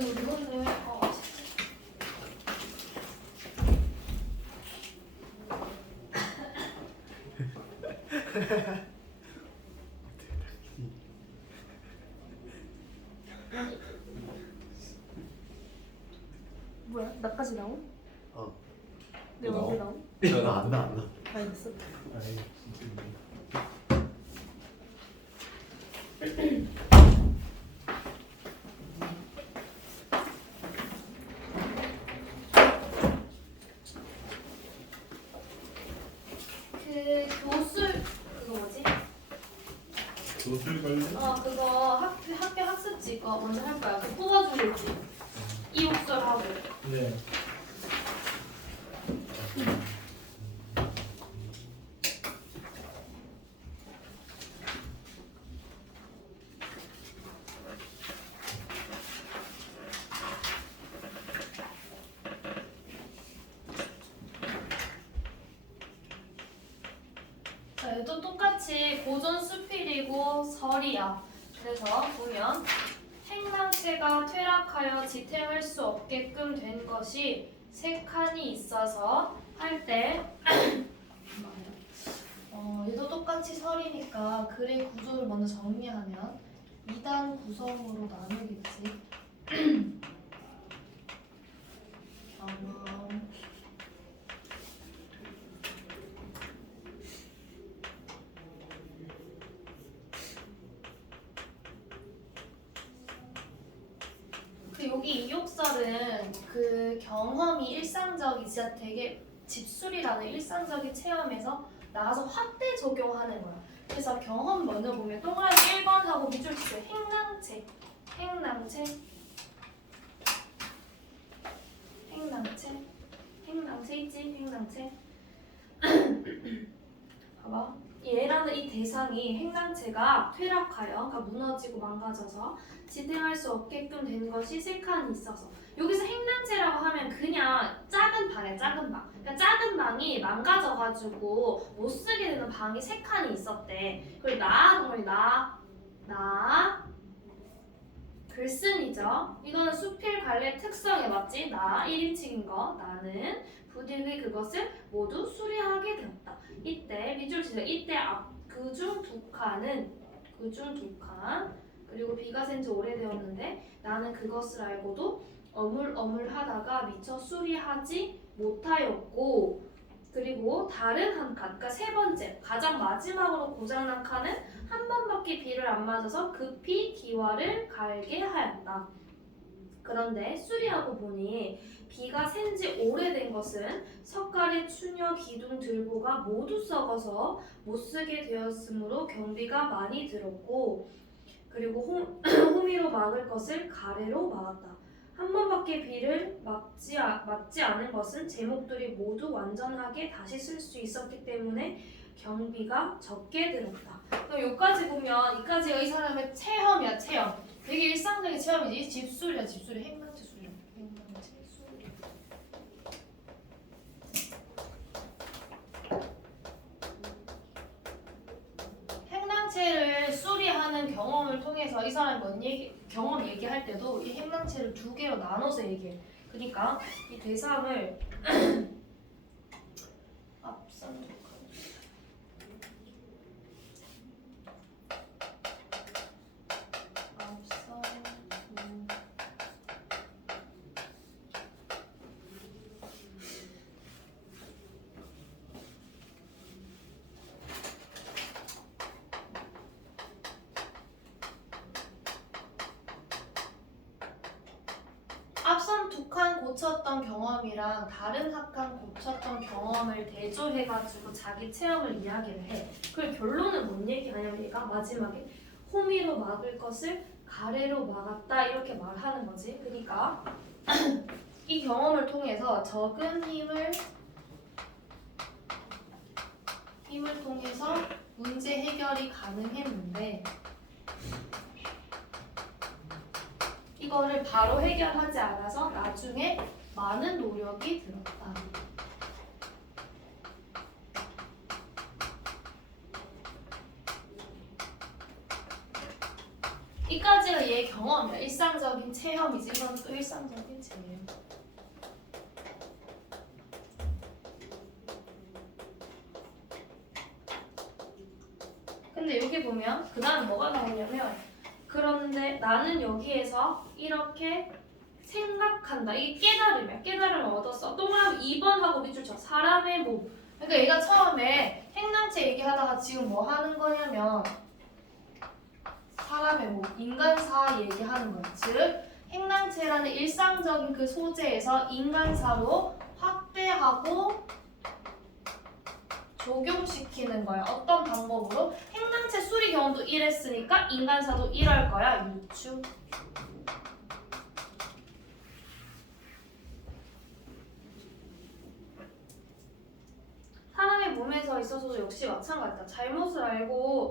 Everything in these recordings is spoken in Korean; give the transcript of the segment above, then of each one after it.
이거는 뭐야? 나까지 나옴? 어. 내가 언제 나옴? 안 나. 알겠어. 아이 진짜. 그 교술 그거 뭐지? 교술 관련? 그거 학교 학습지 거 먼저 할 거야. 그거 뽑아주고 있지. 이옥설하고. 네. 자, 얘도 똑같이 고전 수필이고 설이야. 그래서 보면 행랑채가 퇴락하여 지탱할 수 없게끔 된 것이 세 칸이 있어서 할 때 얘도 똑같이 설이니까 글의 구조를 먼저 정리하면 2단 구성으로 나누겠지. 아마 여기 이욕설은 그 경험이 일상적이 진짜 되게 집술이라는 일상적인 체험에서 나가서 확대 적용하는 거야. 그래서 경험 먼저 보면 동그라미 1번하고 밑줄 치세요. 행랑채 있지? 행랑채 봐봐. 얘라는 이 대상이 행랑채가 퇴락하여, 그러니까 무너지고 망가져서 지탱할 수 없게끔 된 것이 세 칸이 있어서, 여기서 행랑채라고 하면 그냥 작은 방이야. 작은 방. 그러니까 작은 방이 망가져가지고 못 쓰게 되는 방이 세 칸이 있었대. 그리고 글쓴이죠. 이거는 수필 관례 특성에 맞지? 1인칭인 거. 나는 부득이 그것을 모두 수리하게 되었다. 이때 밑줄 치세요. 이때 그중 두 칸은 그리고 비가 샌 지 오래되었는데 나는 그것을 알고도 어물어물하다가 미처 수리하지 못하였고, 그리고 다른 한 칸, 그러니까 세 번째 가장 마지막으로 고장난 칸은 한 번밖에 비를 안 맞아서 급히 기와를 갈게 하였다. 그런데 수리하고 보니 비가 샌 지 오래된 것은 석가래, 추녀, 기둥, 들보가 모두 썩어서 못쓰게 되었으므로 경비가 많이 들었고, 그리고 호미로 막을 것을 가래로 막았다. 한 번밖에 비를 맞지 않은 것은 제목들이 모두 완전하게 다시 쓸 수 있었기 때문에 경비가 적게 들었다. 그럼 여기까지 보면 이까지가 이 사람의 체험이야. 체험. 되게 일상적인 체험이지. 집술이야. 집술이 행랑채 수리. 행랑채 수리. 행랑채를 수리하는 경험을 통해서 이 사람이 경험 얘기할 때도 이 행랑채를 두 개로 나눠서 얘기해. 그러니까 이 대상을 앞선 두 칸 고쳤던 경험이랑 다른 한 칸 고쳤던 경험을 대조해가지고 자기 체험을 이야기를 해. 그리고 결론은 뭔 얘기하냐면 얘가 마지막에 호미로 막을 것을 가래로 막았다 이렇게 말하는 거지. 그러니까 이 경험을 통해서 적은 힘을 통해서 문제 해결이 가능했는데 이거를 바로 해결하지 않아서 나중에 많은 노력이 들었다. 이까지가 얘의 경험이야. 일상적인 체험이지. 이건 또 일상적인 체험. 근데 여기 보면 그 다음 뭐가 나오냐면 그런데 나는 여기에서 이렇게 생각한다. 이게 깨달음이야. 깨달음을 얻었어. 동그라미 2번 하고 밑줄 쳐. 사람의 몸. 그러니까 얘가 처음에 행랑체 얘기하다가 지금 뭐 하는 거냐면 사람의 몸, 인간사 얘기하는 거야. 즉 행랑체라는 일상적인 그 소재에서 인간사로 확대하고 적용시키는 거야. 어떤 방법으로? 행랑체 수리 경험도 이랬으니까 인간사도 이럴 거야. 유추. 사람의 몸에서 있어서도 역시 마찬가지다. 잘못을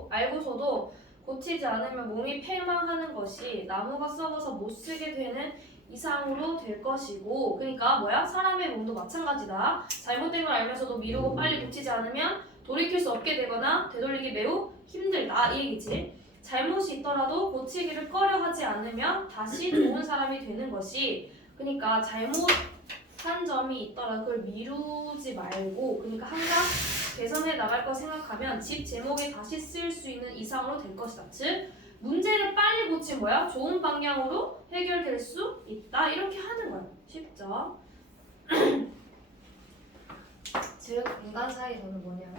알고서도 고치지 않으면 몸이 패망하는 것이 나무가 썩어서 못 쓰게 되는 이상으로 될 것이고, 그러니까 뭐야? 사람의 몸도 마찬가지다. 잘못된 걸 알면서도 미루고 빨리 고치지 않으면 돌이킬 수 없게 되거나 되돌리기 매우 힘들다 이 얘기지. 잘못이 있더라도 고치기를 꺼려하지 않으면 다시 좋은 사람이 되는 것이, 그러니까 잘못한 점이 있더라도 그걸 미루지 말고, 그러니까 항상 개선해 나갈 거 생각하면 집 제목에 다시 쓸 수 있는 이상으로 될 것이다. 즉 문제를 빨리 고친 거야. 좋은 방향으로 해결될 수 있다. 이렇게 하는 거야. 쉽죠? 즉 인간 사이에서는 뭐냐면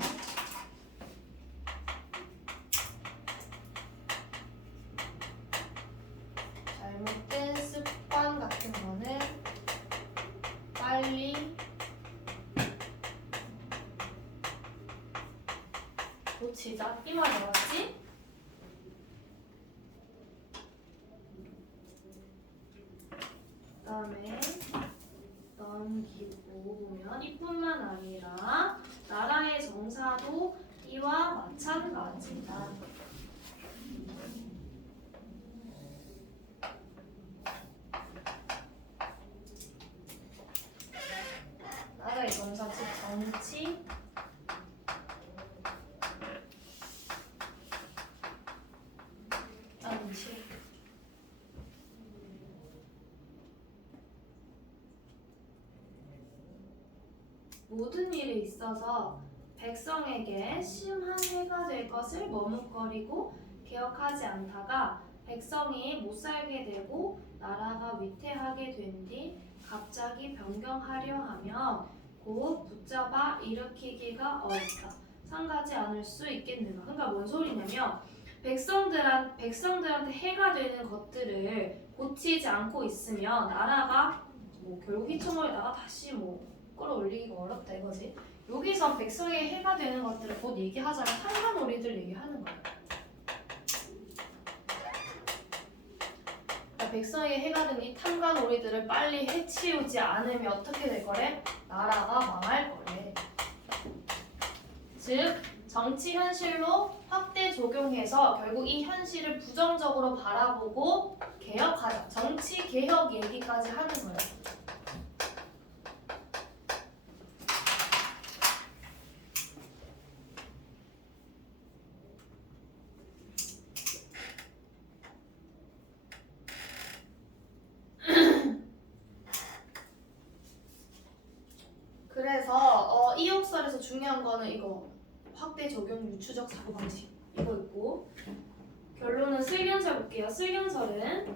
잘못된 습관 같은 거는 빨리 고치자. 이 말 알았지? 그 다음에 넘기고 보면 이뿐만 아니라 나라의 정사도 이와 마찬가지다. 나라의 정사 즉 정치, 정치. 모든 일에 있어서 백성에게 심한 해가 될 것을 머뭇거리고 개혁하지 않다가 백성이 못 살게 되고 나라가 위태하게 된 뒤 갑자기 변경하려 하면 곧 붙잡아 일으키기가 어렵다. 상가지 않을 수 있겠는가. 그러니까 뭔 소리냐면 백성들한테 해가 되는 것들을 고치지 않고 있으면 나라가 뭐 결국 희청을 다시 끌어올리기가 어렵다 이거지. 여기서 백성에게 해가 되는 것들을 곧 얘기하자면 탐관오리들 얘기하는 거야. 그러니까 백성에게 해가 되는 이 탐관오리들을 빨리 해치우지 않으면 어떻게 될 거래? 나라가 망할 거래. 즉 정치 현실로 확대 적용해서 결국 이 현실을 부정적으로 바라보고 개혁하자. 정치 개혁 얘기까지 하는 거야. 그래서 이 욕설에서 중요한 거는 이거 확대 적용 유추적 사고방식 이거 있고, 결론은 슬경설 볼게요. 슬경설은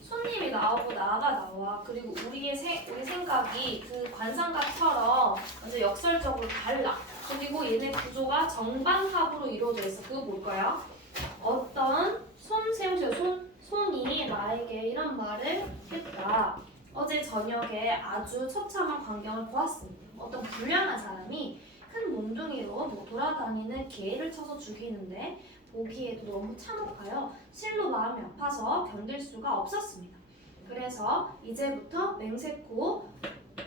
손님이 나오고 나가 나와. 그리고 우리 생각이 그 관상가처럼 완전 역설적으로 달라. 그리고 얘네 구조가 정반합으로 이루어져 있어. 그거 볼 거야. 어떤 손이 나에게 이런 말을 했다. 어제 저녁에 아주 처참한 광경을 보았습니다. 어떤 불량한 사람이 큰 몽둥이로 돌아다니는 개를 쳐서 죽이는데 보기에도 너무 참혹하여 실로 마음이 아파서 견딜 수가 없었습니다. 그래서 이제부터 맹세코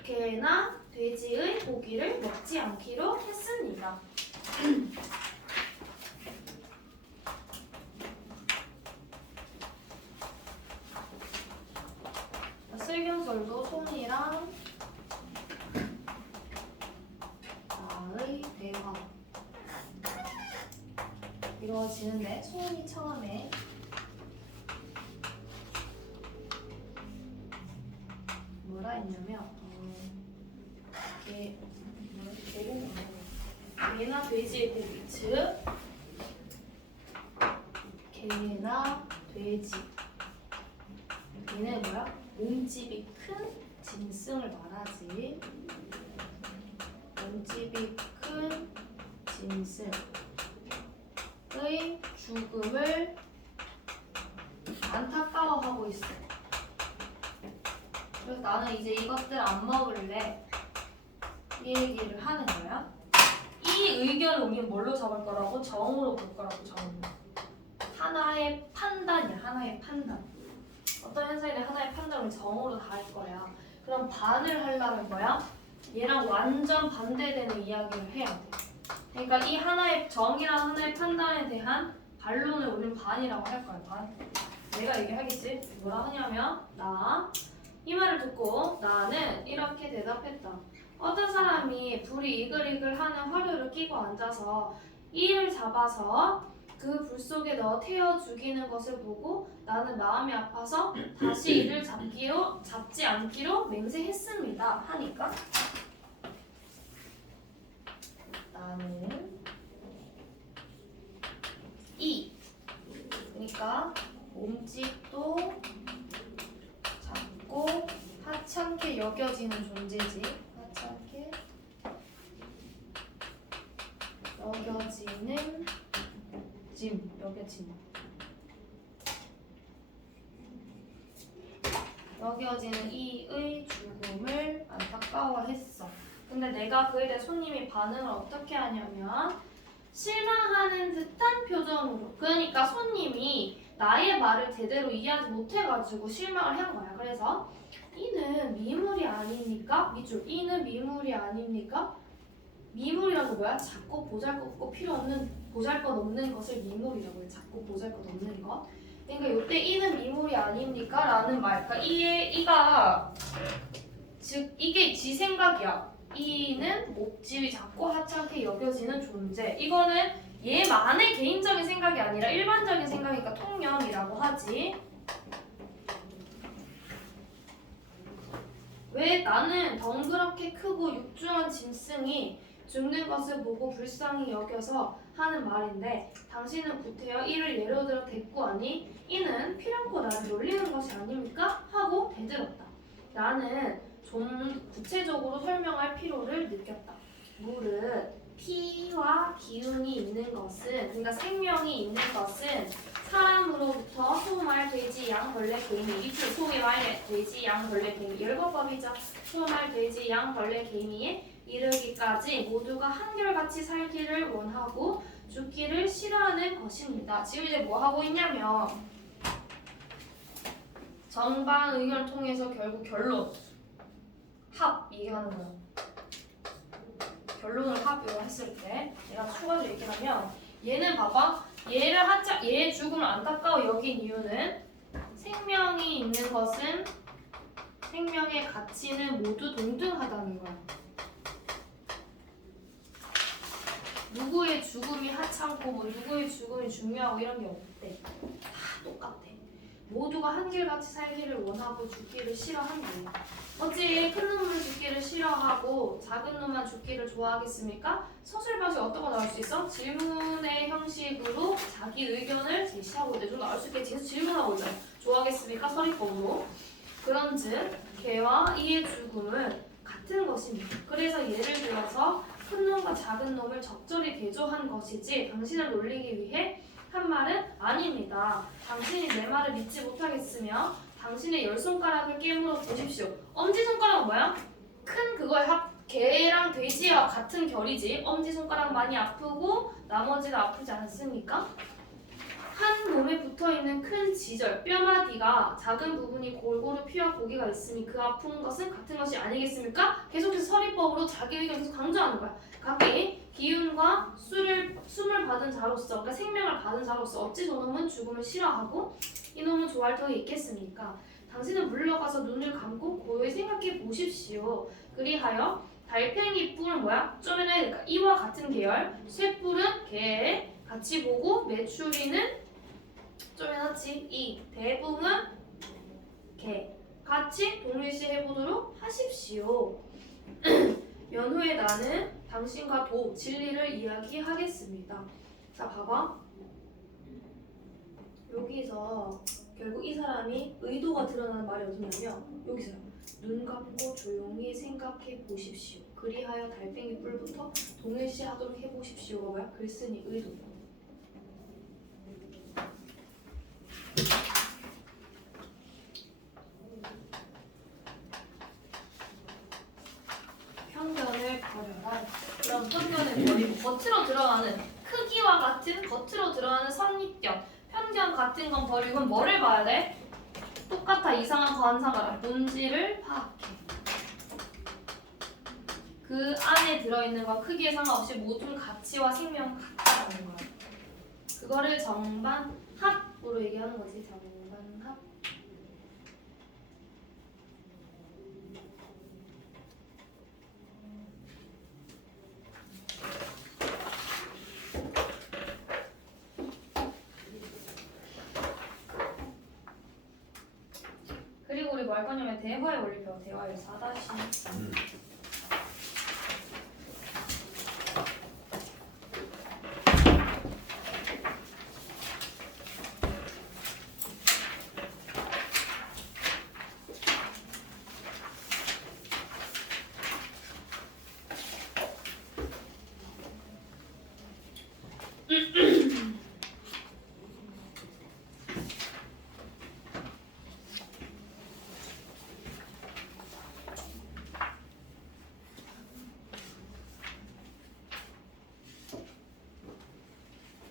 개나 돼지의 고기를 먹지 않기로 했습니다. 슬경설도 손이랑 나의 대화 이루어지는데, 손이 처음에 했냐면 개나 돼지의 고기, 즉 개나 돼지. 얘는 뭐야? 몸집이 큰 짐승을 말하지. 몸집이 큰 짐승의 죽음을 안타까워하고 있어. 그래서 나는 이제 이것들 안 먹을래. 이 얘기를 하는 거야. 이 의견을 우리는 뭘로 잡을 거라고? 정으로 볼 거라고, 정으로. 하나의 판단이야, 하나의 판단. 어떤 현상에 대한 하나의 판단을 정으로 다 할 거야. 그럼 반을 하려면 뭐야? 얘랑 완전 반대되는 이야기를 해야 돼. 그러니까 이 하나의 정이랑 하나의 판단에 대한 반론을 우리는 반이라고 할 거야, 반. 내가 얘기하겠지? 뭐라 하냐면 이 말을 듣고 나는 이렇게 대답했다. 어떤 사람이 불이 이글이글하는 화류를 끼고 앉아서 이를 잡아서 그 불 속에 넣어 태워 죽이는 것을 보고 나는 마음이 아파서 다시 이를 잡지 않기로 맹세했습니다. 하니까 나는 그러니까 몸집도 작고 하찮게 여겨지는 존재지. 하찮게 여겨지는 여겨지는 이의 죽음을 안타까워했어. 근데 내가 그에 대해 손님이 반응을 어떻게 하냐면 실망하는 듯한 표정으로. 그러니까 손님이 나의 말을 제대로 이해하지 못해가지고 실망을 한 거야. 그래서 이는 미물이 아닙니까? 밑줄. 이는 미물이 아닙니까? 미물이란 거 뭐야? 작고 보잘것없고 보잘것 없는 것을 미물이라고 해. 작고 보잘것 없는 것. 그러니까 이때 이는 미물이 아닙니까? 라는 말. 그러니까 이가 즉 이게 지 생각이야. 이는 몸집이 작고 하찮게 여겨지는 존재. 이거는 얘만의 개인적인 생각이 아니라 일반적인 생각이니까 통념이라고 하지. 왜 나는 덩그렇게 크고 육중한 짐승이 죽는 것을 보고 불쌍히 여겨서 하는 말인데 당신은 구태여 이를 예로 들어 대꾸하니 이는 피령코 나를 놀리는 것이 아닙니까? 하고 대들었다. 나는 좀 구체적으로 설명할 필요를 느꼈다. 물은 피와 기운이 있는 것은, 그러니까 생명이 있는 것은 사람으로부터 소, 말, 돼지, 양, 벌레, 개미, 소위 말해 돼지, 양, 벌레, 개미, 열거법이죠. 소, 말, 돼지, 양, 벌레, 개미에 이르기까지 모두가 한결같이 살기를 원하고 죽기를 싫어하는 것입니다. 지금 이제 뭐 하고 있냐면 전반 의견을 통해서 결국 결론 합 얘기하는 거야. 결론을 합으로 했을 때 내가 추가로 얘기하면 얘는 봐봐. 얘의 죽음을 안타까워 여긴 이유는 생명이 있는 것은 생명의 가치는 모두 동등하다는 거야. 누구의 죽음이 하찮고 뭐 누구의 죽음이 중요하고 이런 게 없대. 다 똑같아. 모두가 한결같이 살기를 원하고 죽기를 싫어한대. 어찌 큰 놈을 죽기를 싫어하고 작은 놈만 죽기를 좋아하겠습니까? 서술 방식 어떤 거 나올 수 있어? 질문의 형식으로 자기 의견을 제시하고 있대. 좀 나올 수 있겠지. 계속 질문하고 있잖아. 좋아하겠습니까? 서리법으로. 그런즉 개와 이의 죽음은 같은 것입니다. 그래서 예를 들어서 큰 놈과 작은 놈을 적절히 대조한 것이지 당신을 놀리기 위해 한 말은 아닙니다. 당신이 내 말을 믿지 못하겠으며 당신의 열 손가락을 깨물어 보십시오. 엄지손가락은 뭐야? 큰 그거에 개랑 돼지와 같은 결이지. 엄지손가락 많이 아프고 나머지가 아프지 않습니까? 한 몸에 붙어있는 큰 지절, 뼈마디가 작은 부분이 골고루 피와 고기가 있으니 그 아픈 것은 같은 것이 아니겠습니까? 계속해서 서리법으로 자기 의견을 계속 강조하는 거야. 각기 기운과 숨을 받은 자로서, 그러니까 생명을 받은 자로서 어찌 저놈은 죽음을 싫어하고 이놈은 좋아할 터가 있겠습니까? 당신은 물러가서 눈을 감고 고요히 생각해 보십시오. 그리하여 달팽이 뿔은 뭐야? 쪼매는 그러니까 이와 같은 계열, 쇠뿔은 개 같이 보고 메추리는 쪼매놨지 이 대붕은 개 같이 동일시 해보도록 하십시오. 연후에 나는 당신과 진리를 이야기하겠습니다. 자, 봐봐. 여기서 결국 이 사람이 의도가 드러나는 말이 어디냐면 여기서 눈 감고 조용히 생각해 보십시오. 그리하여 달팽이 뿔부터 동일시 하도록 해보십시오가 뭐야? 글쓴이 의도. 편견을 버려라. 그럼 편견을 버리고 겉으로 드러나는 크기와 같은 겉으로 드러나는 선입견, 편견 같은 건 버리고 뭐를 봐야 돼? 똑같아 이상한 관상을 본질을 파악해. 그 안에 들어있는 건 크기에 상관없이 모든 가치와 생명은 같다는 거야. 그거를 정반합으로 얘기하는 거지. 정반합. 그리고 우리 뭐 할 거냐면 대화의 원리 배워. 대화의 4-3.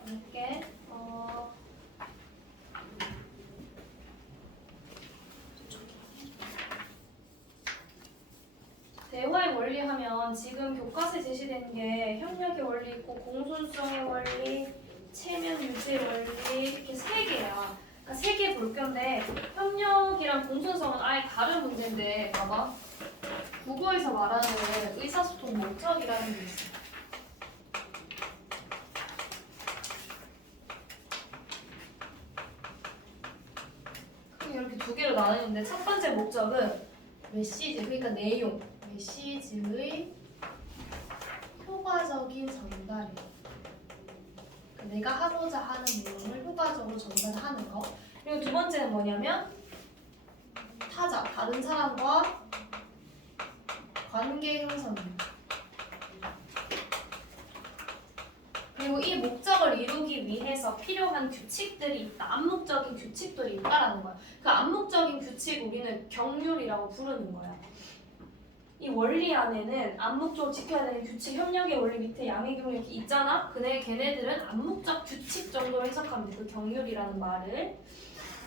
이렇게 대화의 원리 하면 지금 교과서에 제시된 게 협력의 원리 있고 공손성의 원리, 체면 유지의 원리 이렇게 세 개야. 그러니까 세 개 볼 건데 협력이랑 공손성은 아예 다른 문제인데 봐봐. 국어에서 말하는 의사소통 목적이라는 게 있어. 이렇게 두 개로 나누는데 첫 번째 목적은 메시지, 그러니까 내용, 메시지의 효과적인 전달이에요. 그러니까 내가 하고자 하는 내용을 효과적으로 전달하는 거. 그리고 두 번째는 뭐냐면 타자, 다른 사람과 관계 형성이에요. 그리고 이 목적을 이루기 위해서 필요한 규칙들이 있다. 암묵적인 규칙들이 있다라는 거야. 그 암묵적인 규칙 우리는 경률이라고 부르는 거야. 이 원리 안에는 암묵적으로 지켜야 되는 규칙, 협력의 원리 밑에 양의 경률 이렇게 있잖아. 걔네들은 암묵적 규칙 정도로 해석하면 돼. 그 경률이라는 말을.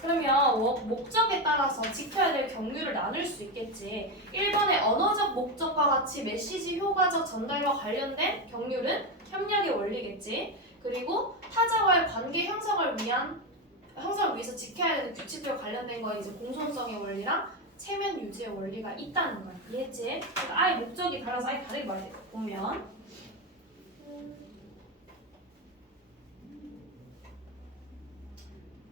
그러면 목적에 따라서 지켜야 될 경률을 나눌 수 있겠지. 1번의 언어적 목적과 같이 메시지 효과적 전달과 관련된 경률은 협력의 원리겠지. 그리고 타자와의 관계 형성을 위해서 지켜야 되는 규칙들과 관련된 거 이제 공손성의 원리랑 체면 유지의 원리가 있다는 거야. 이해했지? 그러니까 아예 목적이 달라서 아예 다르게 말해. 보면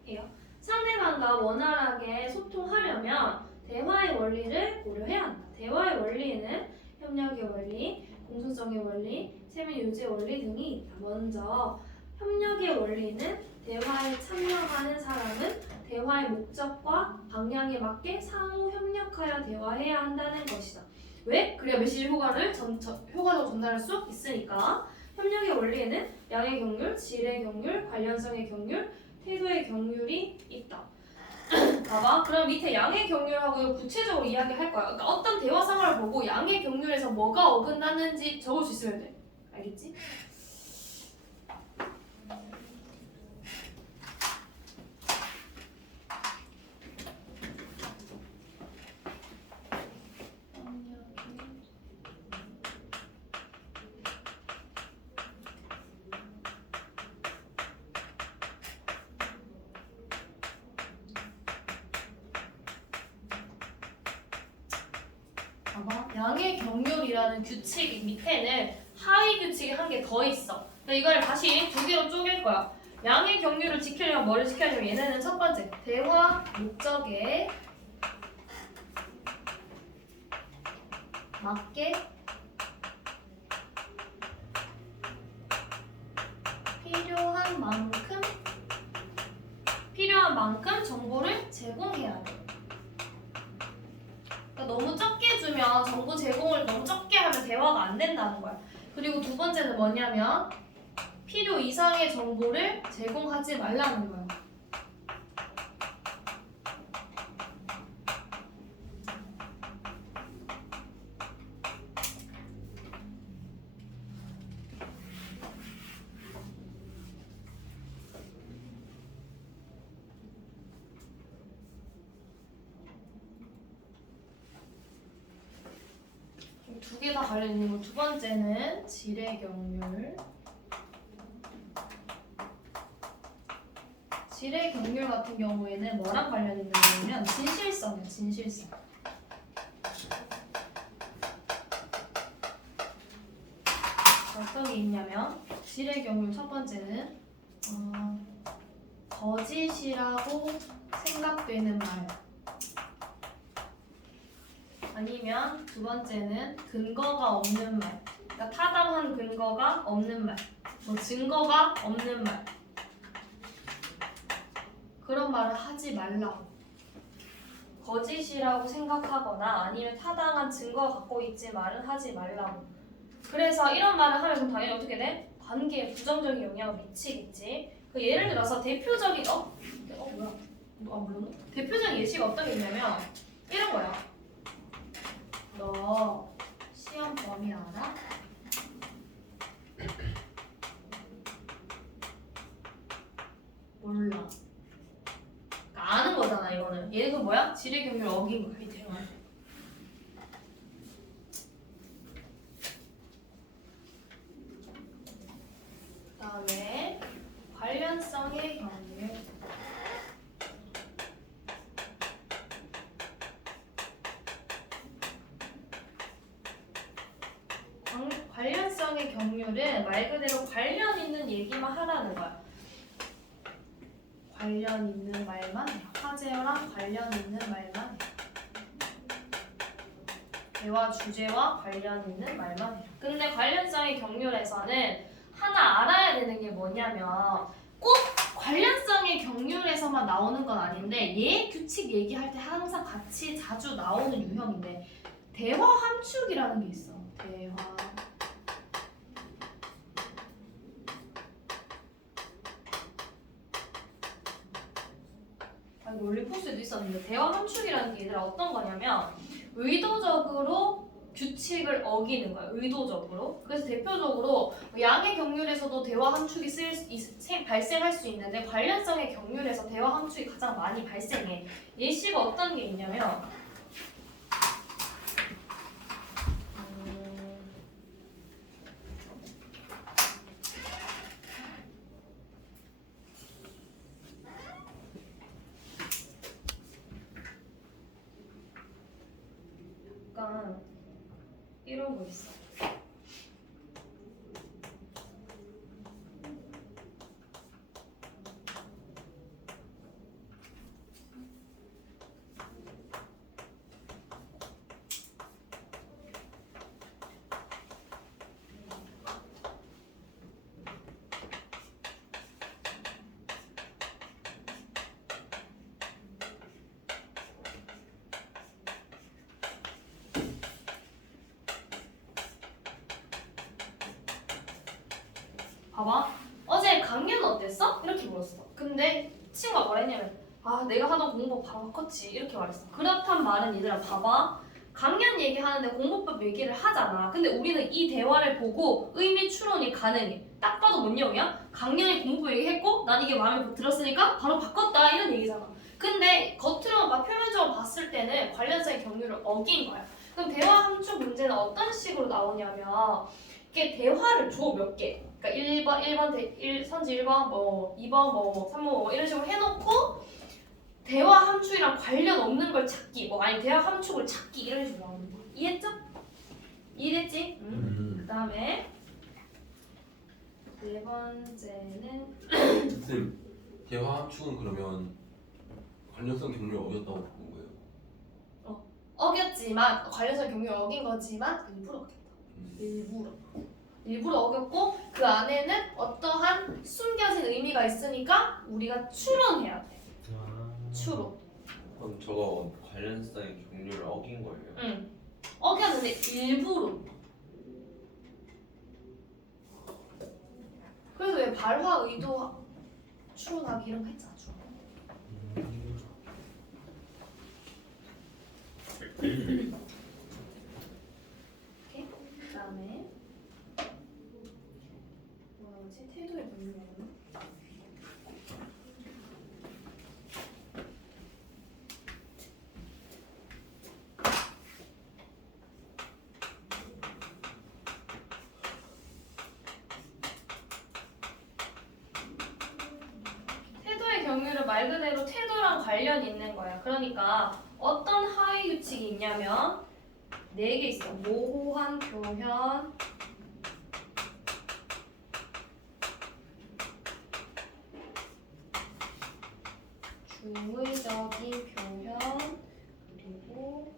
이요. 상대방과 원활하게 소통하려면 대화의 원리를 고려해야 한다. 대화의 원리에는 협력의 원리, 공손성의 원리, 체면 유지의 원리 등이 있다. 먼저 협력의 원리는 대화에 참여하는 사람은 대화의 목적과 방향에 맞게 상호 협력하여 대화해야 한다는 것이다. 왜? 그래야 메시지 효과를 효과적으로 전달할 수 있으니까. 협력의 원리에는 양의 경률, 질의 경률, 관련성의 경률, 태도의 경률이 있다. 봐봐. 그럼 밑에 양의 경률하고 구체적으로 이야기할 거야. 그러니까 어떤 대화 상황을 보고 양의 경률에서 뭐가 어긋났는지 적을 수 있어야 돼. 알겠지? 양의 경률이라는 규칙 밑에는 하위 규칙이 한 개 더 있어. 근데 이걸 다시 두 개로 쪼갤 거야. 양의 경률을 지키려면 뭐를 지켜야 되면 얘네는 첫 번째 대화 목적에 맞게 필요한 만큼 정보를 제공해야 돼. 그러니까 너무 적게 주면 정보 제공을 너무 적게 하면 대화가 안 된다는 거야. 그리고 두 번째는 뭐냐면 필요 이상의 정보를 제공하지 말라는 거야. 두 개 다 관련 있는 거. 두 번째는 질의 경률. 질의 경률 같은 경우에는 뭐랑 관련 있는 거냐면 진실성이야, 진실성. 어떤 게 있냐면 질의 경률 첫 번째는 거짓이라고 생각되는 말. 아니면 두 번째는 근거가 없는 말. 그러니까 타당한 근거가 없는 말. 뭐 증거가 없는 말. 그런 말을 하지 말라고. 거짓이라고 생각하거나 아니면 타당한 증거가 갖고 있지 말은 하지 말라고. 그래서 이런 말을 하면 그럼 당연히 어떻게 돼? 관계에 부정적인 영향을 미치겠지. 그 예를 들어서 대표적인 뭐야? 물론 대표적인 예시가 어떤 게 있냐면 이런 거야. 너 시험 범위 알아? 몰라. 아는 거잖아 이거는. 얘는 뭐야? 질의 경률 어긴 거야 이 대화. 그다음에 관련성의 경률. 관련성의 경률은 말 그대로 관련 있는 얘기만 하라는 거야. 관련 있는 말만 해요. 화제랑 관련 있는 말만 해요. 대화 주제와 관련 있는 말만 해요. 근데 관련성의 경률에서는 하나 알아야 되는 게 뭐냐면 꼭 관련성의 경률에서만 나오는 건 아닌데 얘 규칙 얘기할 때 항상 같이 자주 나오는 유형인데 대화 함축이라는 게 있어. 대화 논리포스에도 있었는데 대화 함축이라는 게 얘들아 어떤 거냐면 의도적으로 규칙을 어기는 거야. 의도적으로. 그래서 대표적으로 양의 경률에서도 대화 함축이 발생할 수 있는데 관련성의 경률에서 대화 함축이 가장 많이 발생해. 예시가 어떤 게 있냐면 약간 이런 거 있어. 봐봐. 어제 강연 어땠어? 이렇게 물었어. 근데 친구가 뭐라 했냐면 내가 하던 공부 바로 바꿨지 이렇게 말했어. 그렇단 말은 얘들아 봐봐. 강연 얘기하는데 공부법 얘기를 하잖아. 근데 우리는 이 대화를 보고 의미 추론이 가능해. 딱 봐도 뭔 내용이야? 강연이 공부법 얘기했고 난 이게 마음에 들었으니까 바로 바꿨다 이런 얘기잖아. 근데 겉으로만 표면적으로 봤을 때는 관련성의 경률을 어긴 거야. 그럼 대화 함축 문제는 어떤 식으로 나오냐면 이렇게 대화를 줘 몇 개. 그러니까 1번 선지 1번 뭐 2번 뭐 3번 뭐 이런 식으로 해놓고 대화 함축이랑 관련 없는 걸 찾기 뭐 아니 대화 함축을 찾기 이런 식으로 나오는 거야. 이해했죠? 이해됐지? 그 다음에 네 번째는 쌤, 대화 함축은 그러면 관련성 경률 어겼다고 본 거예요? 어겼지만 관련성 경유를 어긴 거지만 일부러 어겼다. 일부러 어겼고 그 안에는 어떠한 숨겨진 의미가 있으니까 우리가 추론해야 돼. 추론. 그럼 저거 관련성의 종류를 어긴 거예요? 응. 어겼는데 일부러. 그래서 왜 발화 의도 추론하기 이런 거 했잖아. 추론. 오케이. 그다음에 뭐지? 태도의 분류는 태도의 경유를 말 그대로 태도랑 관련이 있는 거야. 그러니까 어떤 하위 규칙이 있냐면 4개 있어. 모호한 표현, 중의적인 표현, 그리고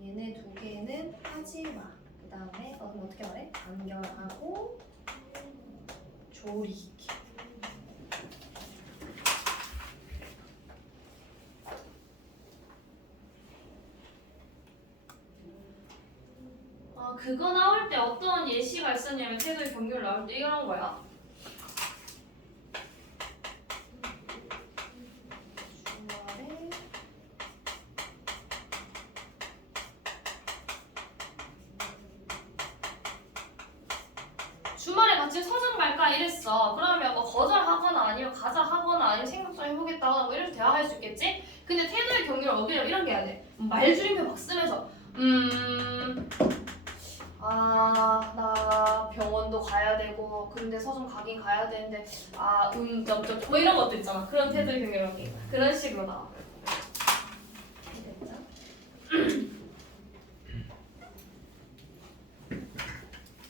얘네 2개는 하지 마. 그 다음에 그럼 어떻게 말해? 간결하고 조리 있게. 그거 나올 때 어떤 예시가 있었냐면 태도의 경유를 나올 때 이런 거야. 주말에 같이 서점 갈까 이랬어. 그러면 뭐 거절하거나 아니면 가자 하거나 아니면 생각 좀 해보겠다거나 뭐 이렇게 대화할 수 있겠지? 근데 태도의 경유를 어기려면 이런 게 해야 돼. 말줄임표 막 쓰면서 나 병원도 가야 되고 근데 서점 가긴 가야 되는데 점점 뭐 이런 것도 있잖아. 그런 태도의 경유를 어기. 그런 식으로 나와.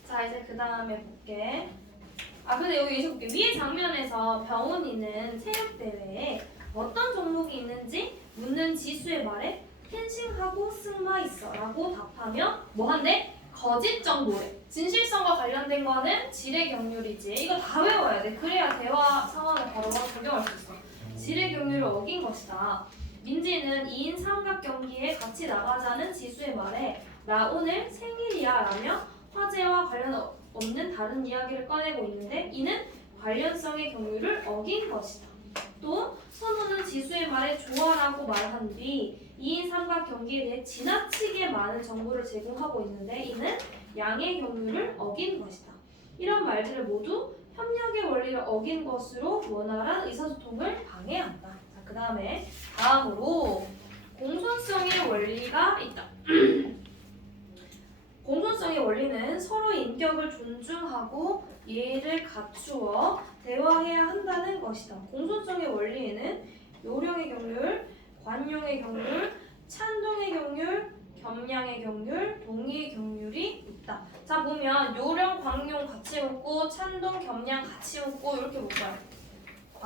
자 이제 그 다음에 볼게. 근데 여기 예시 볼게. 위의 장면에서 병원이는 체육대회에 어떤 종목이 있는지 묻는 지수의 말에 펜싱하고 승마 있어 라고 답하며 뭐 한대? 거짓 정보래. 진실성과 관련된 거는 질의 경률이지. 이거 다 외워야 돼. 그래야 대화 상황을 바로 적용할 수 있어. 질의 경률을 어긴 것이다. 민지는 2인 삼각 경기에 같이 나가자는 지수의 말에 나 오늘 생일이야 라며 화제와 관련 없는 다른 이야기를 꺼내고 있는데 이는 관련성의 경유를 어긴 것이다. 또 선우는 지수의 말에 좋아라고 말한 뒤 2인 삼각 경기에 대해 지나치게 많은 정보를 제공하고 있는데 이는 양의 경유를 어긴 것이다. 이런 말들을 모두 협력의 원리를 어긴 것으로 원활한 의사소통을 방해한다. 자, 그 다음으로 공손성의 원리가 있다. 공손성의 원리는 서로의 인격을 존중하고 예의를 갖추어 대화해야 한다는 것이다. 공손성의 원리에는 요령의 경률, 관용의 경률, 찬동의 경률, 겸양의 경률, 동의의 경률이 있다. 자 보면 요령, 광용 같이 묶고 찬동, 겸양 같이 묶고 이렇게 묶어요.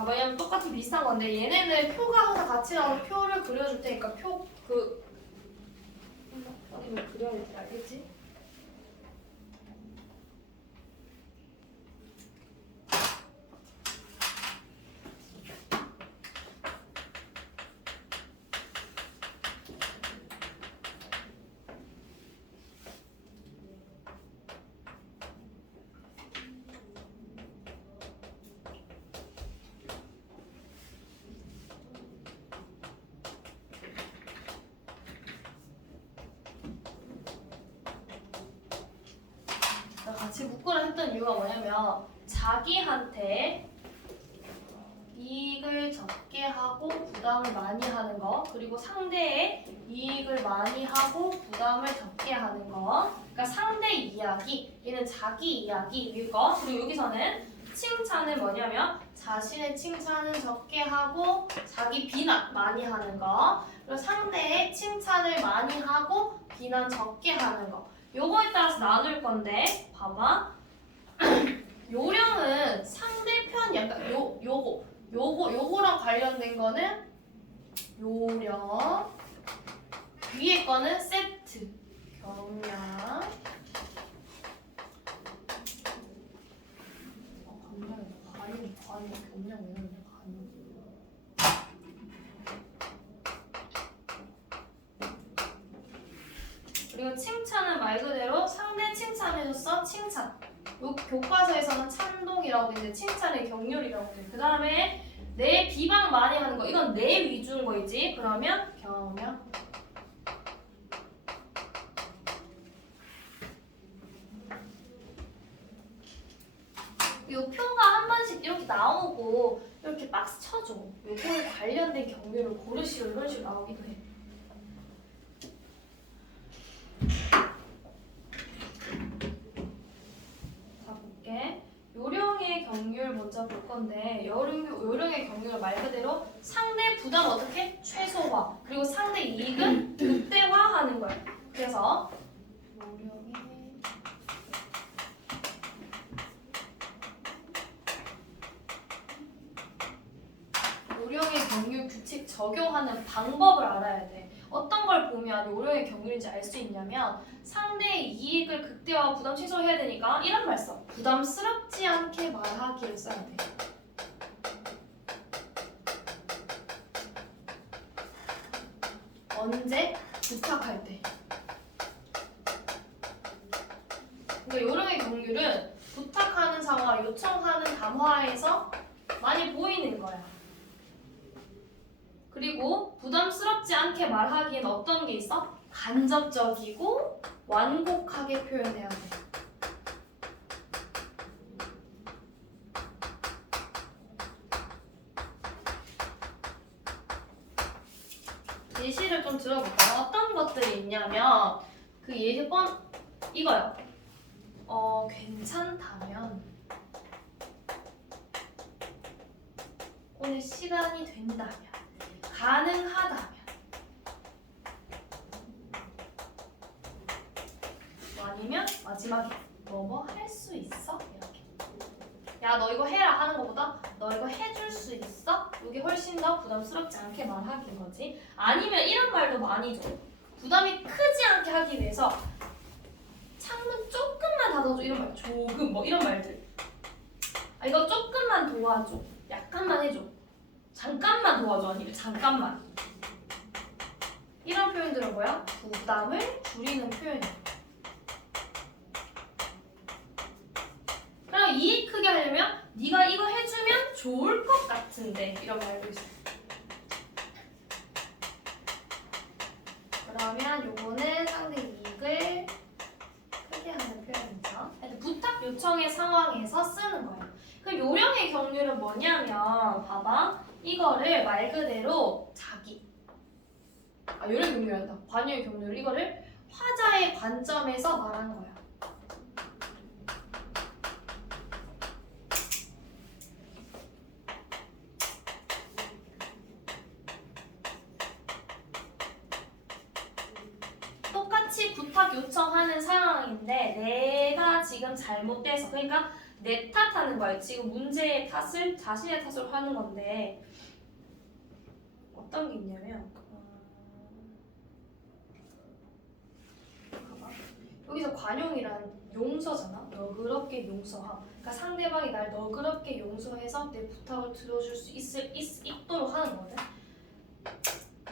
왜냐면 똑같은 비슷한 건데 얘네는 표가 항상 같이 나와서 표를 그려줄 테니까 이거 그려야겠다. 알겠지? 같이 묶으려 했던 이유가 뭐냐면 자기한테 이익을 적게 하고 부담을 많이 하는 거, 그리고 상대의 이익을 많이 하고 부담을 적게 하는 거. 그러니까 상대 이야기, 얘는 자기 이야기일 거. 그리고 여기서는 칭찬은 뭐냐면 자신의 칭찬은 적게 하고 자기 비난 많이 하는 거. 그리고 상대의 칭찬을 많이 하고 비난 적게 하는 거. 요거에 따라서 나눌 건데 봐봐. 요령은 상대편 약간 요거랑 관련된 거는 요령 위에 거는 세트. 경량. 관이 이렇게 없냐고 했는데 관이. 그리고 칭찬은 말 그대로 상대 칭찬해줬어. 칭찬. 요 교과서에서는 찬동이라고 이제 칭찬의 경륜이라고 해. 그 다음에 내 비방 많이 하는 거. 이건 내 위주인 거이지. 그러면 경량. 이 표가 한 번씩 이렇게 나오고 이렇게 박스 쳐줘. 요거에 관련된 경륜을 고르시오 이런 식으로 나오기도 해. 자 볼게. 요령의 경륜 먼저 볼 건데 요령의 경륜은 말 그대로 상대 부담 어떻게 최소화 그리고 상대 이익은 극대화하는 거야. 그래서 요령의 경륜 규칙 적용하는 방법을 알아야 돼. 어떤 걸 보면 요령의 경륜인지 알 수 있냐면 상대의 이익을 극대화 부담 최소화해야 되니까 이런 말 써. 부담스럽지 않게 말하기를 써야 돼. 언제? 부탁할 때. 그러니까 요령의 경륜은 부탁하는 상황, 요청하는 담화에서 많이 보이는 거야. 그리고 부담스럽지 않게 말하기엔 어떤 게 있어? 간접적이고 완곡하게 표현해야 돼. 예시를 좀 들어볼까요? 어떤 것들이 있냐면 그 예시 이거요. 괜찮다면 오늘 시간이 된다면 가능하다면 아니면 마지막에 뭐뭐 할 수 있어? 이렇게 야 너 이거 해라 하는 것보다 너 이거 해줄 수 있어? 이게 훨씬 더 부담스럽지 않게 말하기인 거지. 아니면 이런 말도 많이 줘. 부담이 크지 않게 하기 위해서 창문 조금만 닫아줘 이런 말. 조금 뭐 이런 말들. 아 이거 조금만 도와줘. 약간만 해줘. 잠깐만 도와줘. 아니면 잠깐만. 이런 표현들은 뭐야? 부담을 줄이는 표현이야. 그럼 이익 크게 하려면 네가 이거 해주면 좋을 것 같은데 이렇게 알고 있어. 그러면 요거는 상대 이익을 크게 하는 표현이죠. 부탁 요청의 상황에서 쓰는 거야. 그럼 요령의 경륜은 뭐냐면 봐봐. 이거를 말 그대로 자기 요령의 경륜이란다. 관유의 경륜 이거를 화자의 관점에서 말하는 거야. 똑같이 부탁 요청하는 상황인데 내가 지금 잘못돼서 그러니까 내 탓하는 거야. 지금 문제의 탓을 자신의 탓으로 하는 건데 어떤 게 있냐면 봐봐. 여기서 관용이란 용서잖아. 너그럽게 용서함. 그러니까 상대방이 날 너그럽게 용서해서 내 부탁을 들어줄 수 있도록 하는 거거든.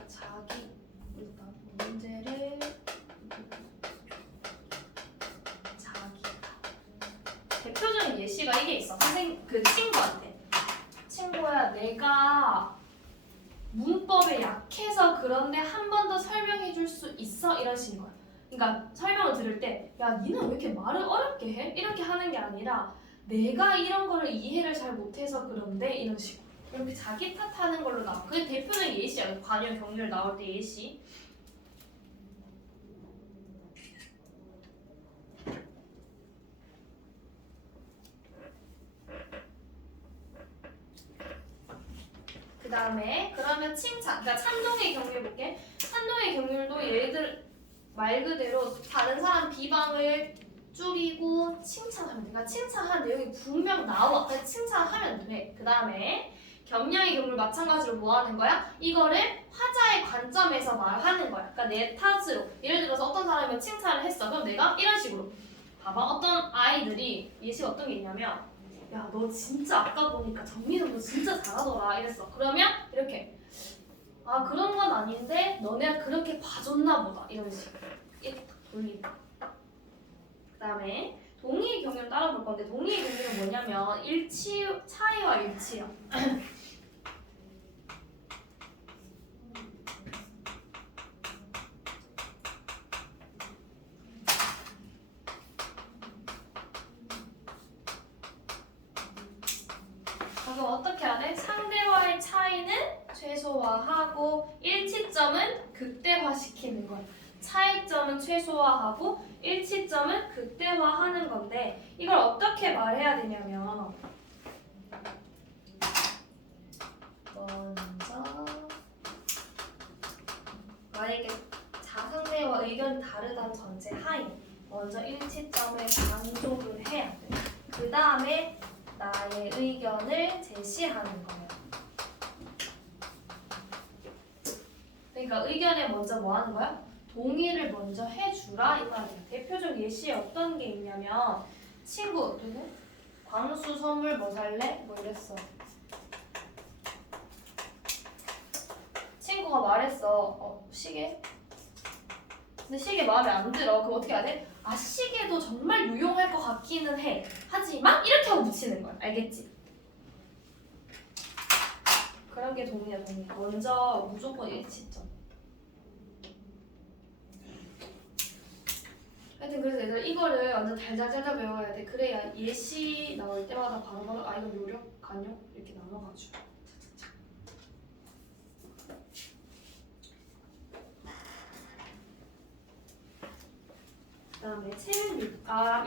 자기 일단 문제를 대표적인 예시가 이게 있어. 그 친구야 내가 문법에 약해서 그런데 한 번 더 설명해 줄 수 있어? 이런 식인 거야. 그러니까 설명을 들을 때 야 니는 왜 이렇게 말을 어렵게 해? 이렇게 하는 게 아니라 내가 이런 거를 이해를 잘 못해서 그런데 이런 식으로 이렇게 자기 탓하는 걸로 나와. 그게 대표적인 예시야. 관용 경륜 나올 때 예시. 그 다음에 그러면 칭찬, 그러니까 찬동의 경륜 볼게. 찬동의 경륜도 얘들 말 그대로 다른 사람 비방을 줄이고 칭찬하면 돼. 그러니까 칭찬한 내용이 분명 나와. 그러니까 칭찬하면 돼. 그 다음에 겸양의 경우를 마찬가지로 뭐 하는 거야? 이거를 화자의 관점에서 말하는 거야. 그러니까 내 탓으로. 예를 들어서 어떤 사람이 칭찬을 했어. 그럼 내가 이런 식으로. 봐봐. 어떤 아이들이 예시가 어떤 게 있냐면 야, 너 진짜 아까 보니까 정민호 너 진짜 잘하더라 이랬어. 그러면 이렇게 아, 그런 건 아닌데 너네가 그렇게 봐줬나 보다. 이런 식으로. 이렇게 딱 돌린다. 그 다음에 동의의 경우를 따라볼 건데 동의의 경우는 뭐냐면 일치, 차이와 일치야. 그럼 어떻게 해야 돼? 상대와의 차이는 최소화하고 일치점은 극대화시키는 거야. 차이점은 최소화하고 일치점은 극대화하는 건데 이걸 어떻게 말해야 되냐면 먼저 만약에 상대와 의견이 다르다는 전제 하에 먼저 일치점을 강조를 해야 돼. 그 다음에 나의 의견을 제시하는 거예요. 그러니까 의견에 먼저 뭐 하는 거야? 동의를 먼저 해주라 이 말이야. 대표적 예시에 어떤 게 있냐면 친구 누구? 광수 선물 뭐 살래? 뭐 이랬어. 친구가 말했어. 시계? 근데 시계 마음에 안 들어. 그럼 어떻게 해야 돼? 아, 시계도 정말 유용할 것 같기는 해. 하지만 이렇게 하고 붙이는 거야. 알겠지? 그런 게 동의야, 동의. 먼저 무조건 일치점. 하여튼 그래서 얘들 이거를 완전 달달달달 외워야 돼. 그래야 예시 나올 때마다 바로바로 아, 이건 요력, 간역 이렇게 나눠가지고. 그다음에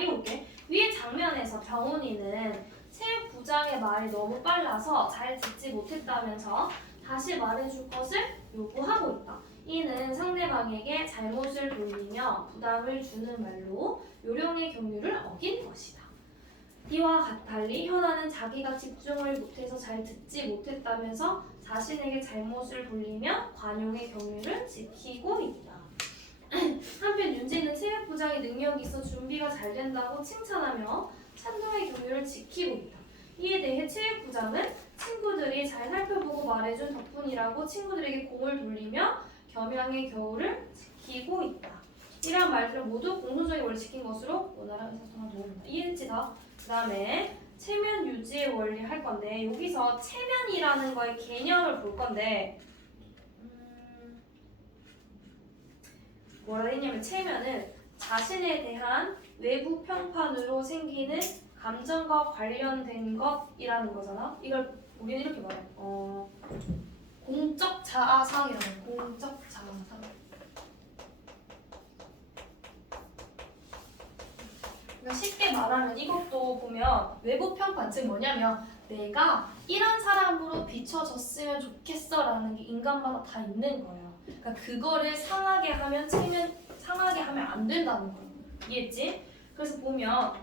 읽어볼게. 위의 장면에서 병훈이는 체육부장의 말이 너무 빨라서 잘 듣지 못했다면서 다시 말해줄 것을 요구하고 있다. 이는 상대방에게 잘못을 돌리며 부담을 주는 말로 요령의 경륜을 어긴 것이다. 이와 달리 현아는 자기가 집중을 못해서 잘 듣지 못했다면서 자신에게 잘못을 돌리며 관용의 경륜을 지키고 있다. 한편 윤지는 체육부장이 능력이 있어 준비가 잘 된다고 칭찬하며 찬동의 경륜을 지키고 있다. 이에 대해 체육부장은 친구들이 잘 살펴보고 말해준 덕분이라고 친구들에게 공을 돌리며 겸양의 겨울을 지키고 있다. 이러한 말들은 모두 공통적인 원리를 지킨 것으로 원활한 의사소통을 도움된다. 이해했지가? 그 다음에 체면 유지의 원리 할 건데 여기서 체면이라는 거의 개념을 볼 건데 뭐라 했냐면 체면은 자신에 대한 외부 평판으로 생기는 감정과 관련된 것이라는 거잖아. 이걸 우리는 이렇게 말해. 공적 자아상이라고 해. 공적 자아상. 그러니까 쉽게 말하면 이것도 보면 외부 평판 즉 뭐냐면 내가 이런 사람으로 비춰졌으면 좋겠어라는 게 인간마다 다 있는 거예요. 그러니까 그거를 상하게 하면 상하게 하면 안 된다는 거예요. 이해했지? 그래서 보면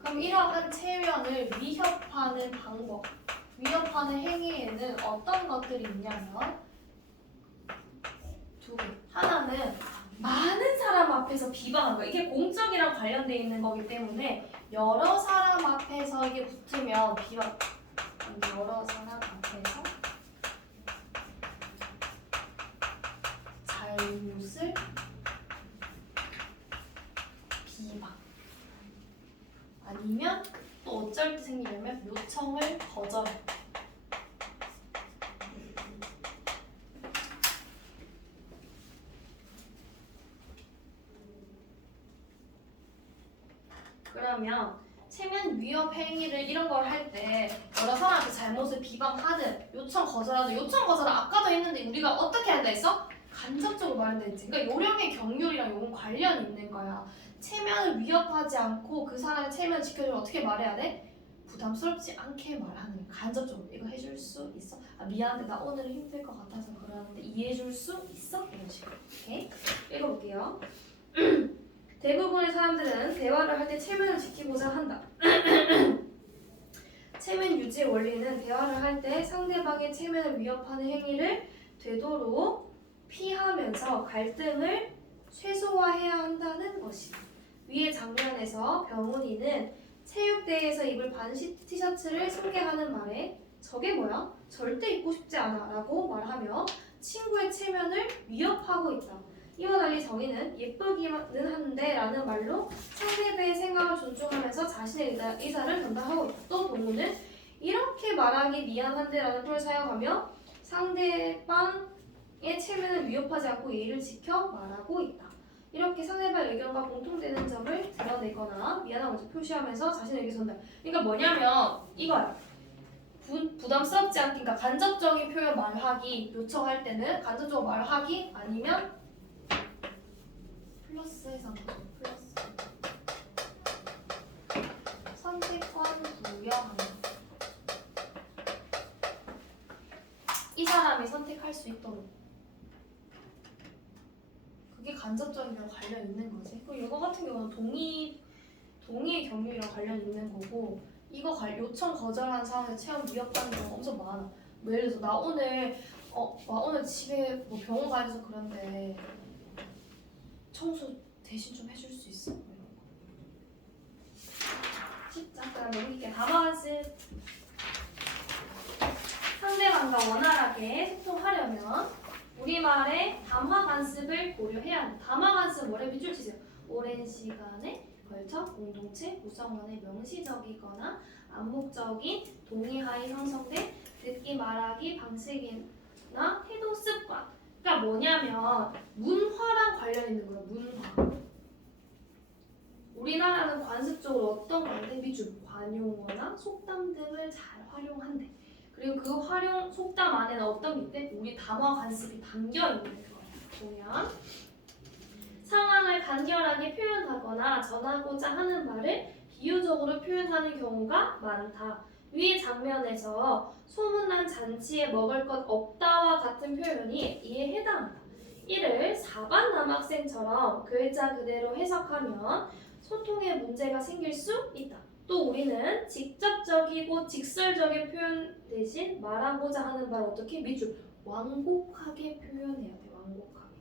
그럼 이러한 체면을 위협하는 방법, 위협하는 행위에는 어떤 것들이 있냐면 두 개. 하나는 많은 사람 앞에서 비방한 거. 이게 공적이랑 관련돼 있는 거기 때문에 여러 사람 앞에서 이게 붙으면 비방. 여러 사람 앞에서 잘못을 비방. 아니면 또 어쩔 때 생기냐면 요청을 거절해. 그러면 체면 위협 행위를 이런 걸 할 때 여러 사람한테 잘못을 비방하든 요청 거절하든 요청 거절은 아까도 했는데 우리가 어떻게 한다 했어? 간접적으로 말한다 했지. 그러니까 요령의 경륜이랑 요건 관련이 있는 거야. 체면을 위협하지 않고 그 사람의 체면을 지켜주면 어떻게 말해야 돼? 부담스럽지 않게 말하는 거야. 간접적으로 이거 해줄 수 있어? 아 미안한데 나 오늘 힘들 것 같아서 그러는데 이해해줄 수 있어? 이런 식으로. 오케이? 읽어볼게요. 대부분의 사람들은 대화를 할 때 체면을 지키고자 한다. 체면 유지의 원리는 대화를 할 때 상대방의 체면을 위협하는 행위를 되도록 피하면서 갈등을 최소화해야 한다는 것이다. 위의 장면에서 병훈이는 체육대회에서 입을 반시 티셔츠를 소개하는 말에 저게 뭐야? 절대 입고 싶지 않아 라고 말하며 친구의 체면을 위협하고 있다. 이와 달리 정의는 예쁘기는 한데 라는 말로 상대방의 생각을 존중하면서 자신의 의사를 전달하고 있다. 또 동우는 이렇게 말하기 미안한데 라는 표현을 사용하며 상대방의 체면을 위협하지 않고 예의를 지켜 말하고 있다. 이렇게 상대방의 의견과 공통되는 점을 드러내거나 미안한 것을 표시하면서 자신의 의견 전달. 그러니까 뭐냐면 이거야. 부담스럽지 않게, 그러니까 간접적인 표현 말하기 요청할 때는 간접적으로 말하기 아니면 플러스해서 플러스 선택권 부여하는 이 사람이 선택할 수 있도록 그게 간접적인 거랑 관련 있는 거지. 그리고 이거 같은 경우는 동의의 경륜이랑 관련 있는 거고 이거 요청 거절하는 상황에서 체험 위협받는 경우가 엄청 많아. 뭐 예를 들어서 나 오늘 집에 뭐 병원 가야 돼서 그런데 청소 대신 좀 해줄 수 있어? 이런 거. 쉽죠? 그다음 넘길게. 담화관습. 상대방과 원활하게 소통하려면 우리말의 담화관습을 고려해야 한다. 담화관습은 뭐래? 밑줄 치세요. 오랜 시간에 걸쳐 공동체 구성 간의 명시적이거나 암묵적인 동의하에 형성된 듣기 말하기 방식이나 태도 습관. 그러니까 뭐냐면 문화랑 관련 있는 거예요. 문화. 우리나라는 관습적으로 어떤 건데 밑줄 관용어나 속담 등을 잘 활용한대. 그리고 그 활용 속담 안에는 어떤 게 있대? 우리 담화 관습이 담겨 있는 거야. 보면 상황을 간결하게 표현하거나 전하고자 하는 말을 비유적으로 표현하는 경우가 많다. 위 장면에서 소문난 잔치에 먹을 것 없다와 같은 표현이 이에 해당한다. 이를 4반 남학생처럼 글자 그대로 해석하면 소통에 문제가 생길 수 있다. 또 우리는 직접적이고 직설적인 표현 대신 말하고자 하는 말을 어떻게 밑줄 완곡하게 표현해야 돼. 완곡하게.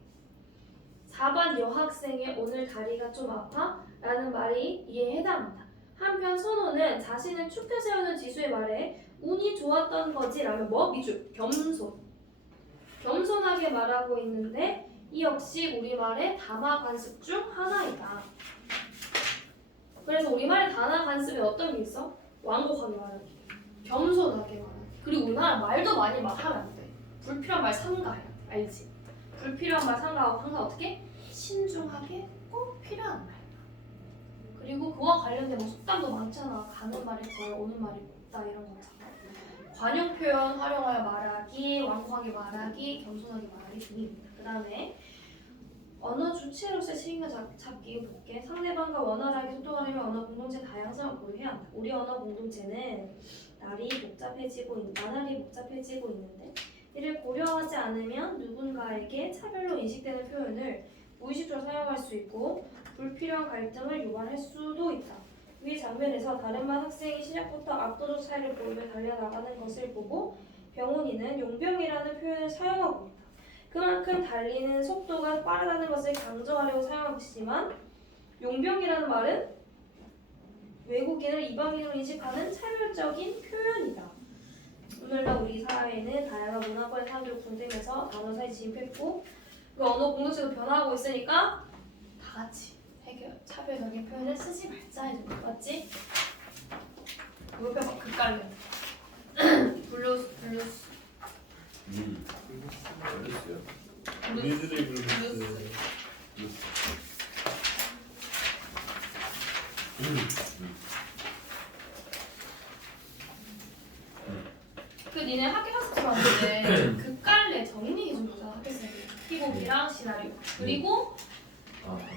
4반 여학생의 오늘 다리가 좀 아파? 라는 말이 이에 해당한다. 한편 선호는 자신을 축혀 세우는 지수의 말에 운이 좋았던 거지 라면 뭐? 밑줄 겸손. 겸손하게 말하고 있는데 이 역시 우리말의 담화 관습 중 하나이다. 그래서 우리말의 단어 관습에 어떤 게 있어? 완곡하게 말하기, 겸손하게 말하기. 그리고 우리나라 말도 많이 하면 안 돼. 불필요한 말 삼가해. 알지? 불필요한 말 삼가하고 항상 어떻게? 신중하게 꼭 필요한 말. 그리고 그와 관련된 뭐 속담도 많잖아. 가는 말이 거의 오는 말이 곱다 이런 거잖아. 관용 표현 활용하여 말하기, 완곡하게 말하기, 겸손하게 말하기 등입니다. 그 다음에 언어 주체로서의 책임감 잡기 볼게. 상대방과 원활하게 소통하려면 언어 공동체 다양성을 고려해야 한다. 우리 언어 공동체는 나날이 복잡해지고 있는데 이를 고려하지 않으면 누군가에게 차별로 인식되는 표현을 무의식적으로 사용할 수 있고 불필요한 갈등을 유발할 수도 있다. 위 장면에서 다른 반 학생이 시작부터 압도적 차이를 보이며 달려나가는 것을 보고 병훈이는 용병이라는 표현을 사용하고 있다. 그만큼 달리는 속도가 빠르다는 것을 강조하려고 사용한 것이지만 용병이라는 말은 외국인을 이방인으로 인식하는 차별적인 표현이다. 오늘날 우리 사회에는 다양한 문화권의 사람들이 군대면서 단어 사이에 진입했고 그 언어 공동체도 변화하고 있으니까 다 같이 차별적인 표현을 쓰지 말자 해줘. 맞지? 뭐 옆에 막 극갈래. 블루스. 알겠어요. 우리들의 블루스. 그 니네 학교 학습 봤는데 극갈래 정리해 준 거잖아. 학교생이 희곡이랑 시나리오 그리고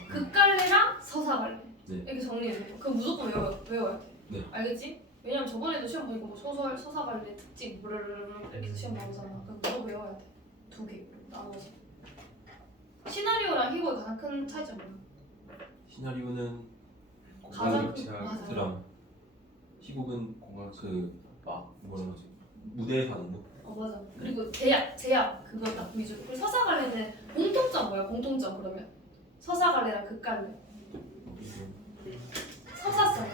극갈래랑 서사갈래 네. 이렇게 정리해 줘. 그럼 무조건 외워야 돼. 네. 알겠지? 왜냐면 저번에도 시험 보니까 뭐 소설, 서사발레, 특징 이렇게 시험 나오잖아. 그럼 그거 외워야 돼. 2개 나눠서. 시나리오랑 희곡의 가장 큰 차이점이 뭐야? 시나리오는 가장 공간극체 맞아. 드라마, 희곡은 공간 막 뭐라 하지? 무대에서 하는 거? 맞아. 그리고 제약 그거 딱 위주로. 그리고 서사갈래는 공통점 뭐야? 공통점 그러면 서사갈래랑 극갈래. 서사성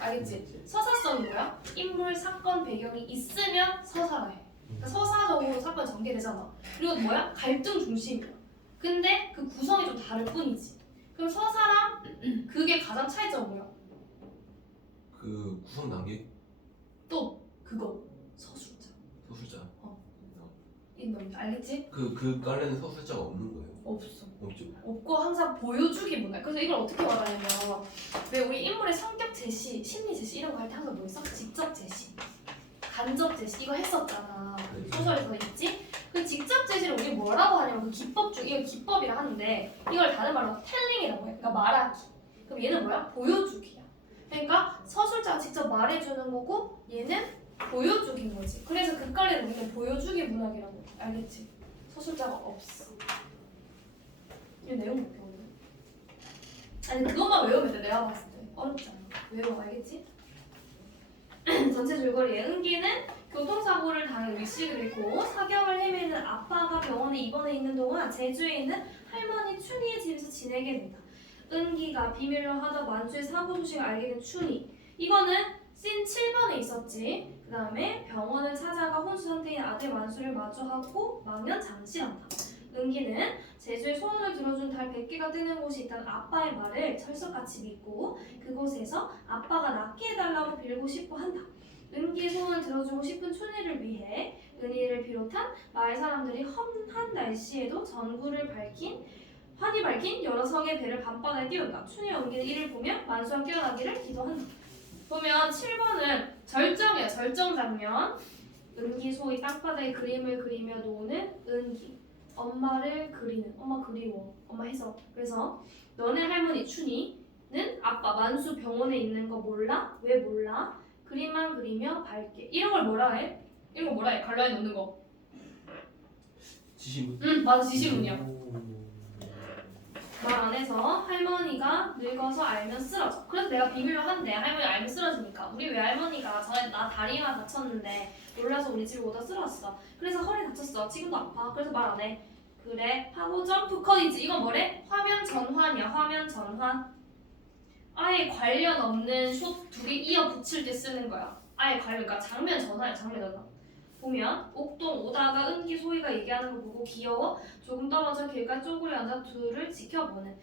알겠지? 서사성이 뭐야? 인물, 사건, 배경이 있으면 서사가 해. 그러니까 서사적으로 사건이 전개되잖아. 그리고 뭐야? 갈등 중심이야. 근데 그 구성이 좀 다를 뿐이지. 그럼 서사랑 그게 가장 차이점 뭐야? 그 구성 단계 또 그거 서술자. 서술자. 있는 알겠지? 그 깔에는 서술자가 없는 거예요. 없어. 없죠. 없고 항상 보여주기 문화. 그래서 이걸 어떻게 말하냐면 왜 우리 인물의 성격 제시, 심리 제시 이런 거 할 때 항상 뭐 있어? 직접 제시, 간접 제시 이거 했었잖아. 네. 소설에서 있지? 그 직접 제시를 우리 뭐라고 하냐면 그 기법 중 이거 기법이라 하는데 이걸 다른 말로 텔링이라고 해. 그러니까 말하기. 그럼 얘는 뭐야? 보여주기야. 그러니까 서술자가 직접 말해주는 거고 얘는 보여주기인 거지. 그래서 극갈래는 우리는 보여주기 문학이라고 해. 알겠지? 서술자가 없어. 이 내용 못 배우네. 아니 그것만 외우면 돼. 내가 봤을 때 어렵잖아. 외워 알겠지? 전체 줄거리에 은기는 교통사고를 당해 위식을 잃고 사경을 헤매는 아빠가 병원에 입원해 있는 동안 제주에 있는 할머니 춘희의 집에서 지내게 된다. 은기가 비밀로 하던 만수의 사고 소식을 알게 된 춘희. 이거는 씬 7번에 있었지. 그 다음에 병원을 찾아가 혼수 상태인 아들 만수를 마주하고 망연 장실한다. 은기는 제주의 소원을 들어준 달 100개가 뜨는 곳이 있다는 아빠의 말을 철석같이 믿고 그곳에서 아빠가 낫게 해달라고 빌고 싶어 한다. 은기의 소원을 들어주고 싶은 춘희를 위해 은희를 비롯한 마을 사람들이 험한 날씨에도 전구를 환히 밝힌 여러 성의 배를 밤바다에 띄운다. 춘희와 은기는 이를 보며 만수가 깨어나기를 기도한다. 보면 7번은 절정이야. 절정 장면. 은기 소위 땅바닥에 그림을 그리며 노는 은기. 엄마를 그리는. 엄마 그리워. 엄마 해서. 그래서 너네 할머니 춘희는 아빠 만수 병원에 있는 거 몰라? 왜 몰라? 그림만 그리며 밝게. 이런 걸 뭐라 해? 이런 거 뭐라 해? 갈라에 넣는 거. 지시문. 응 맞아 지시문이야. 말 안 해서 할머니가 늙어서 알면 쓰러져. 그래서 내가 비밀로 한대. 할머니 알면 쓰러지니까. 우리 외할머니가 전에 나 다리가 다쳤는데 놀라서 우리 집에 오다 쓰러졌어. 그래서 허리 다쳤어. 지금도 아파. 그래서 말 안 해. 그래 하고 점프 컷이지. 이건 뭐래? 화면 전환이야. 화면 전환. 아예 관련 없는 숏 두 개 이어 붙일 때 쓰는 거야. 아예 관련. 그러니까 장면 전환이야. 장면 전환. 보면 옥동 오다가 은기 소희가 얘기하는 거 보고 귀여워 조금 떨어져 길가 쪼그려 앉아 둘을 지켜보는.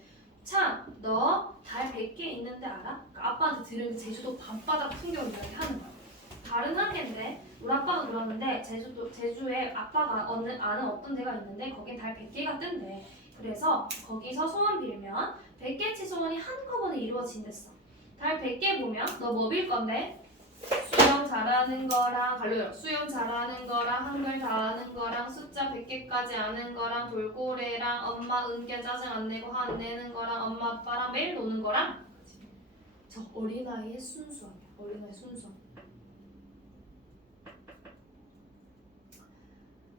참, 너 달 100개 있는데 알아? 그러니까 아빠한테 들은 제주도 밤바다 풍경 이야기 하는 거야. 다른 한계인데 우리 아빠가 그러는데 제주에 아빠가 아는 어떤 데가 있는데 거긴 달 100개가 뜬대. 그래서 거기서 소원 빌면 100개치 소원이 한꺼번에 이루어진댔어. 달 100개 보면 너 뭐 빌 건데? 수영 잘하는 거랑 갈려요. 수영 잘하는 거랑 한글 다 아는 거랑 숫자 100개까지 아는 거랑 돌고래랑 엄마 은기야 짜증 안 내고 화 안 내는 거랑 엄마 아빠랑 매일 노는 거랑. 저 어린아이의 순수함이야. 어린아이 순수함.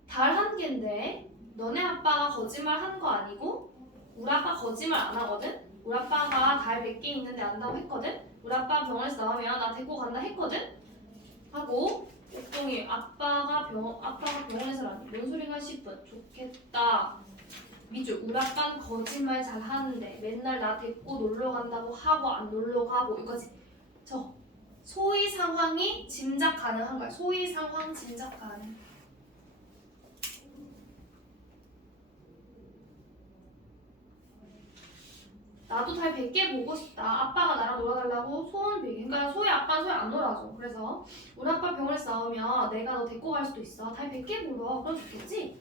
달 한 개인데 너네 아빠가 거짓말 한 거 아니고 우리 아빠 거짓말 안 하거든? 우리 아빠가 달 100개 있는데 안다고 했거든? 우리 아빠 병원에서 나오면 나 데리고 간다 했거든? 하고 옥동이 아빠가 병원에서라니 뭔 소리가 싶은 좋겠다. 미주 우리 아빠는 거짓말 잘 하는데 맨날 나 데리고 놀러 간다고 하고 안 놀러 가고 이거지. 저 소위 상황이 짐작 가능한 거야. 소위 상황 짐작 가능. 나도 달 100개 보고 싶다. 아빠가 나랑 놀아달라고 소원 빌기. 그러니까 소희 아빠는 소희 안 놀아줘. 그래서 우리 아빠 병원에서 나오면 내가 너 데리고 갈 수도 있어. 달 100개 불러. 그럼 좋겠지?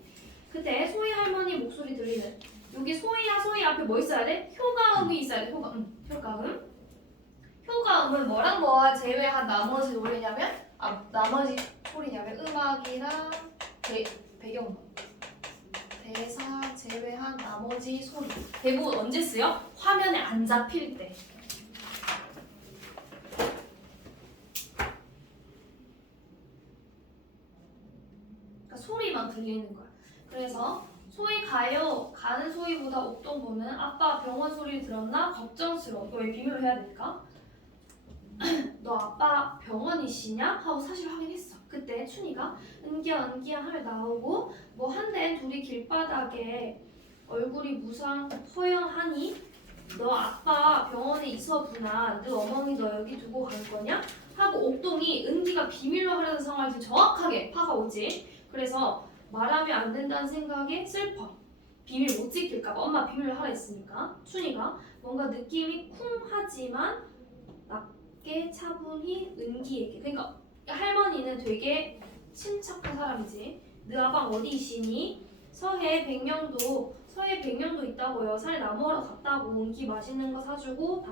그때 소희 할머니 목소리 들리는. 여기 소희야 소희 앞에 뭐 있어야 돼? 효과음이 있어야 돼. 효과음. 효과음은 뭐랑 뭐가 제외한 나머지 노래냐면 나머지 소리냐면 음악이랑 배경음악. 대사 제외한 나머지 소리. 대부분 언제 쓰여? 화면에 안 잡힐 때. 들리는 거야. 그래서 소희 가요. 가는 소희보다 옥동보는 아빠 병원 소리를 들었나 걱정스러워. 이거 왜 비밀로 해야 될까? 너 아빠 병원이시냐? 하고 사실 확인했어. 그때 춘이가 은기야 은기야 하며 나오고 뭐 한데 둘이 길바닥에 얼굴이 무상 허영하니 너 아빠 병원에 있어구나. 너 어머니 너 여기 두고 간 거냐? 하고 옥동이 은기가 비밀로 하려는 상황을 지금 정확하게 파악하고있지. 그래서 말하면 안 된다는 생각에 슬퍼. 비밀 못 지킬까 봐 엄마 비밀로 하라 했으니까 춘이가 뭔가 느낌이 쿵하지만 낮게 차분히 은기에게 그러니까 할머니는 되게 침착한 사람이지. 너 아방 어디 있시니? 서해 백령도 있다고요. 살 나무하러 갔다고 은기 맛있는 거 사주고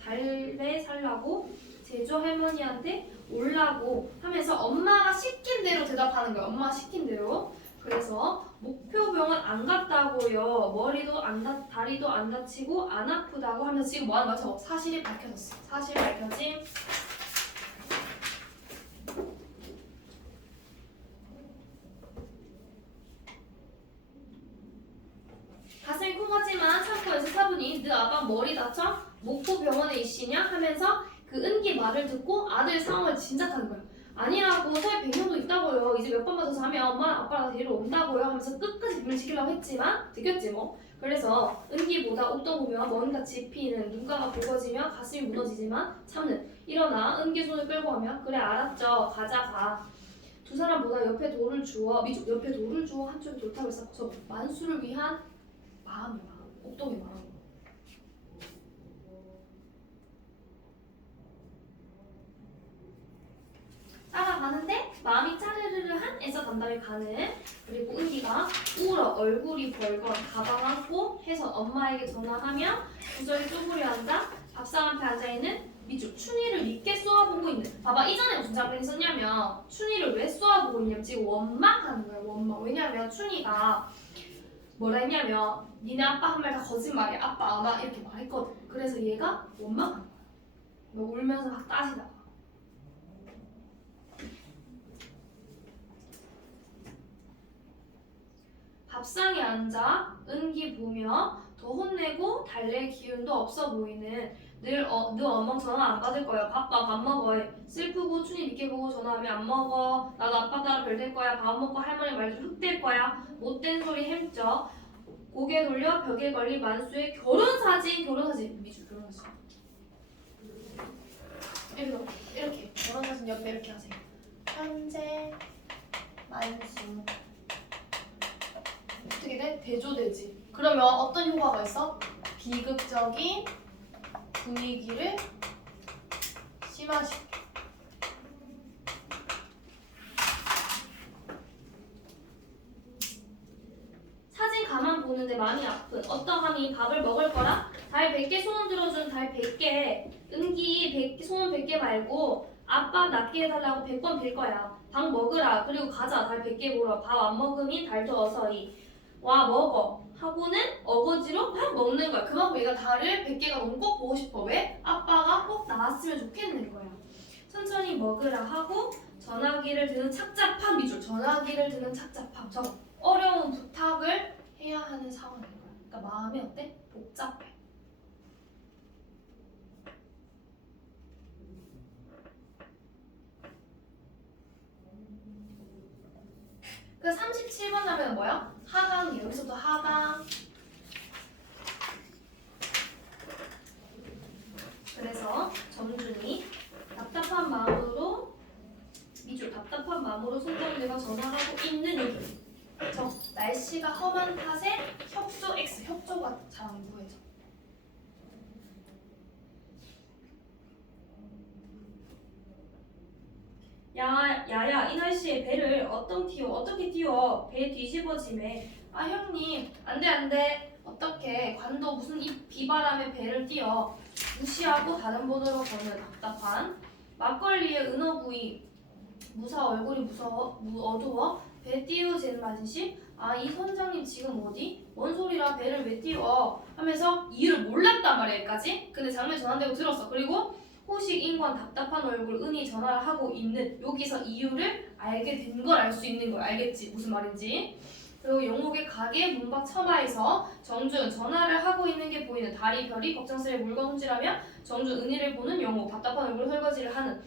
달래 살라고 제주 할머니한테 올라고 하면서 엄마가 시킨 대로 대답하는 거야. 엄마가 시킨 대로. 그래서 목표병원 안 갔다고요. 머리도 다리도 안 다치고 안 아프다고 하면서 지금 뭐하는 거야? 사실이 밝혀졌어. 사실 밝혀짐. 가슴이 쿵하지만 참고 해서 사분이 너 아빠 머리 다쳐? 목포병원에 있시냐? 하면서 그 은기 말을 듣고 아들 상황을 짐작하는 거야. 아니라고 서해 백령도 있다고요. 이제 몇 번만 더 자면 엄마랑 아빠랑 데리러 온다고요 하면서 끝까지 비밀 지키려고 했지만 들켰지 뭐. 그래서 은기보다 옥동 보면 뭔가 짚이는 눈가가 붉어지며 가슴이 무너지지만 참는. 일어나 은기 손을 끌고 하면 그래 알았죠. 가자 가. 두 사람보다 옆에 돌을 주어 미주 옆에 돌을 주어 한쪽에 돌탑을 쌓고서 만수를 위한 마음이야. 옥동의 마음. 따라가는데 마음이 짜르르르한 에서 담담히 가는. 그리고 은기가 울어 얼굴이 벌건 가방 안고 해서 엄마에게 전화하며 구절이 쪼그려 앉아 밥상 앞에 앉아있는 미주 춘이를 믿게 쏘아보고 있는. 봐봐 이전에 무슨 장면이 있었냐면 춘이를 왜 쏘아보고 있냐면 지금 원망하는 거야. 원망. 왜냐면 춘이가 뭐라 했냐면 니네 아빠 한 말 다 거짓말이야. 아빠 아마 이렇게 말했거든. 그래서 얘가 원망한 거야. 울면서 막 따지다가 밥상에 앉아 은기 보며 더 혼내고 달랠 기운도 없어 보이는 너 엄마 전화 안 받을 거야. 바빠 밥 먹어. 슬프고 춘이 늦게 보고 전화하면 안 먹어. 나도 아빠 따라 별될 거야. 밥 먹고 할머니 말도 흑될 거야. 못된 소리 햄쪄. 고개 돌려 벽에 걸린 만수의 결혼사진 미주 결혼사진 이렇게 결혼사진 옆에 이렇게 하세요. 현재 만수 어떻게 돼? 대조되지. 그러면 어떤 효과가 있어? 비극적인 분위기를 심화시켜. 사진 가만 보는데 마음이 아픈 어떠함이 밥을 먹을 거라? 달 100개 소원 들어준 달 100개 은기 소원 100개 말고 아빠 낫게 해달라고 100번 빌 거야. 밥 먹으라. 그리고 가자. 달 100개 보러. 밥 안 먹으면 달도 어서이. 와 먹어. 하고는 어거지로 막 먹는 거야. 그만큼 얘가 달을 100개가 너무 꼭 보고 싶어. 왜? 아빠가 꼭 나왔으면 좋겠는 거야. 천천히 먹으라 하고 전화기를 드는 착잡한 미줄. 전화기를 드는 착잡함. 저 어려운 부탁을 해야 하는 상황인 거야. 그러니까 마음이 어때? 복잡해. 그 37번 하면 뭐야? 하강. 여기서부터 하강. 그래서 점준이 답답한 마음으로 손잡이가 전화하고 있는 여기. 저 날씨가 험한 탓에 협조 X. 협조가 잘 안 구해져. 야야 이 날씨에 배를 어떻게 띄워? 배 뒤집어지매. 아 형님 안돼 어떻게 관도 무슨 이 비바람에 배를 띄워. 무시하고 다른 보도로 거는 답답한 막걸리에 은어구이. 무사 얼굴이 어두워. 배 띄우지는 마진씨. 아 이 선장님 지금 어디? 뭔 소리라 배를 왜 띄워? 하면서 이유를 몰랐단 말이야 여기까지. 근데 장면 전환되고 들었어. 그리고 호식, 인권, 답답한 얼굴, 은희 전화를 하고 있는 여기서 이유를 알게 된 걸 알 수 있는 거야. 알겠지? 무슨 말인지. 그리고 영옥의 가게 문밖 처마에서 정준 전화를 하고 있는 게 보이는 다리 별이 걱정스레 물건 훔질하며 정준 은희를 보는 영옥 답답한 얼굴 설거지를 하는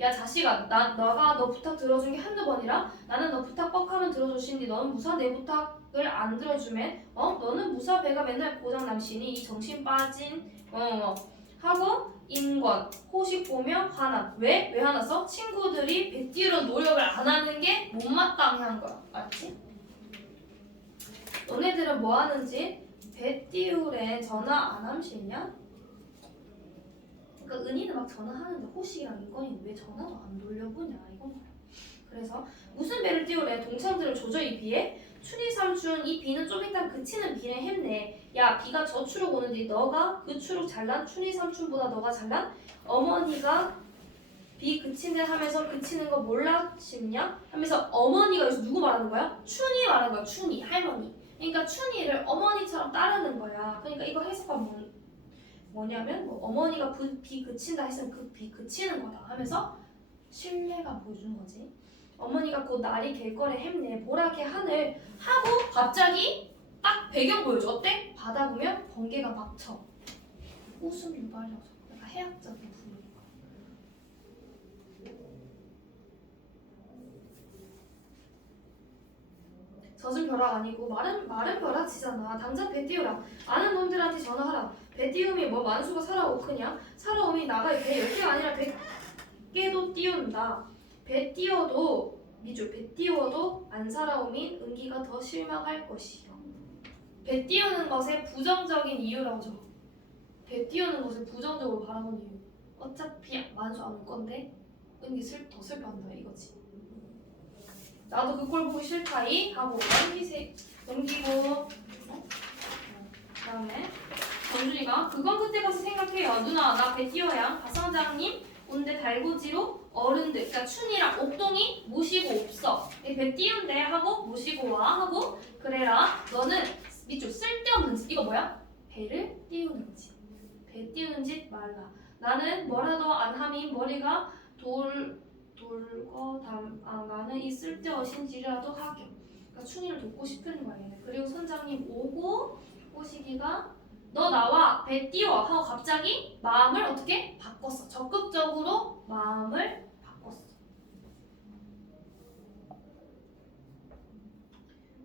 야 자식아 너가 너 부탁 들어준 게 한두 번이라 나는 너 부탁 뻑하면 들어주신디 너는 무사 내 부탁을 안 들어주면 너는 무사 배가 맨날 고장 남시니 이 정신 빠진 하고 인권 호식 보며 화남 왜 화났어? 친구들이 배 띄우려 노력을 안 하는 게 못마땅한 거야 알았지? 너네들은 뭐 하는지 배 띄우래 전화 안 함시냐? 그러니까 은희는 막 전화하는데 호식이랑 인권이는 왜 전화도 안 돌려보냐 이건 말이야. 그래서 무슨 배를 띄우래 동창들을 조져 이 비에 춘희 삼촌 이 비는 좀 이따 그치는 비네 했네. 야 비가 저 추룩 오는데 너가 그 추룩 잘난 춘희 삼촌보다 너가 잘난 어머니가 비 그친데 하면서 그치는 거 몰라 싶냐? 하면서 어머니가 여기서 누구 말하는 거야? 춘희 말하는 거야. 춘희 할머니. 그러니까 춘희를 어머니처럼 따르는 거야. 그러니까 이거 해석하면 뭐냐면 어머니가 비 그친다 했으면 그 비 그치는 거다 하면서 신뢰가 보여주는 거지. 어머니가 곧 날이 갤 거래 했네. 보라게 하늘 하고 갑자기 딱 배경 보여줘. 어때? 바다 보면 번개가 막 쳐. 웃음 유발이라고 약간 해학적인 분위기. 젖은 벼락 아니고 마른 벼락치잖아. 당장 배 띄우라. 아는 놈들한테 전화하라. 배 띄움이 뭐 만수가 살아오크냐? 살아오미 나가 배 10개가 아니라 100개도 띄운다. 배 띄워도 미주 배 띄워도 안 살아오민 은기가 더 실망할 것이요. 배 띄우는 것의 부정적인 이유라고 적어. 배 띄우는 것을 부정적으로 바라보는 이유. 어차피 만수 안 올 건데 은기 더 슬퍼한다 이거지. 나도 그 꼴 보기 싫다이 하고 넘기고 그다음에 정준이가 그건 그때 가서 생각해요. 누나 나 배 띄워야 박선장님 온데 달구지로 어른들 그러니까 춘이랑 옥동이 모시고 없어. 배 띄운대 하고 모시고 와 하고 그래라 너는 밑줄 쓸데없는 짓 이거 뭐야? 배를 띄우는 짓. 배 띄우는 짓 말라. 나는 뭐라도 안 함이 머리가 나는 이 쓸데없인 짓이라도 하게. 그러니까 춘이를 돕고 싶은 거야. 그리고 선장님 오고 호식이가 너 나와 배 띄워 하고 갑자기 마음을 어떻게 바꿨어. 적극적으로 마음을 바꿨어.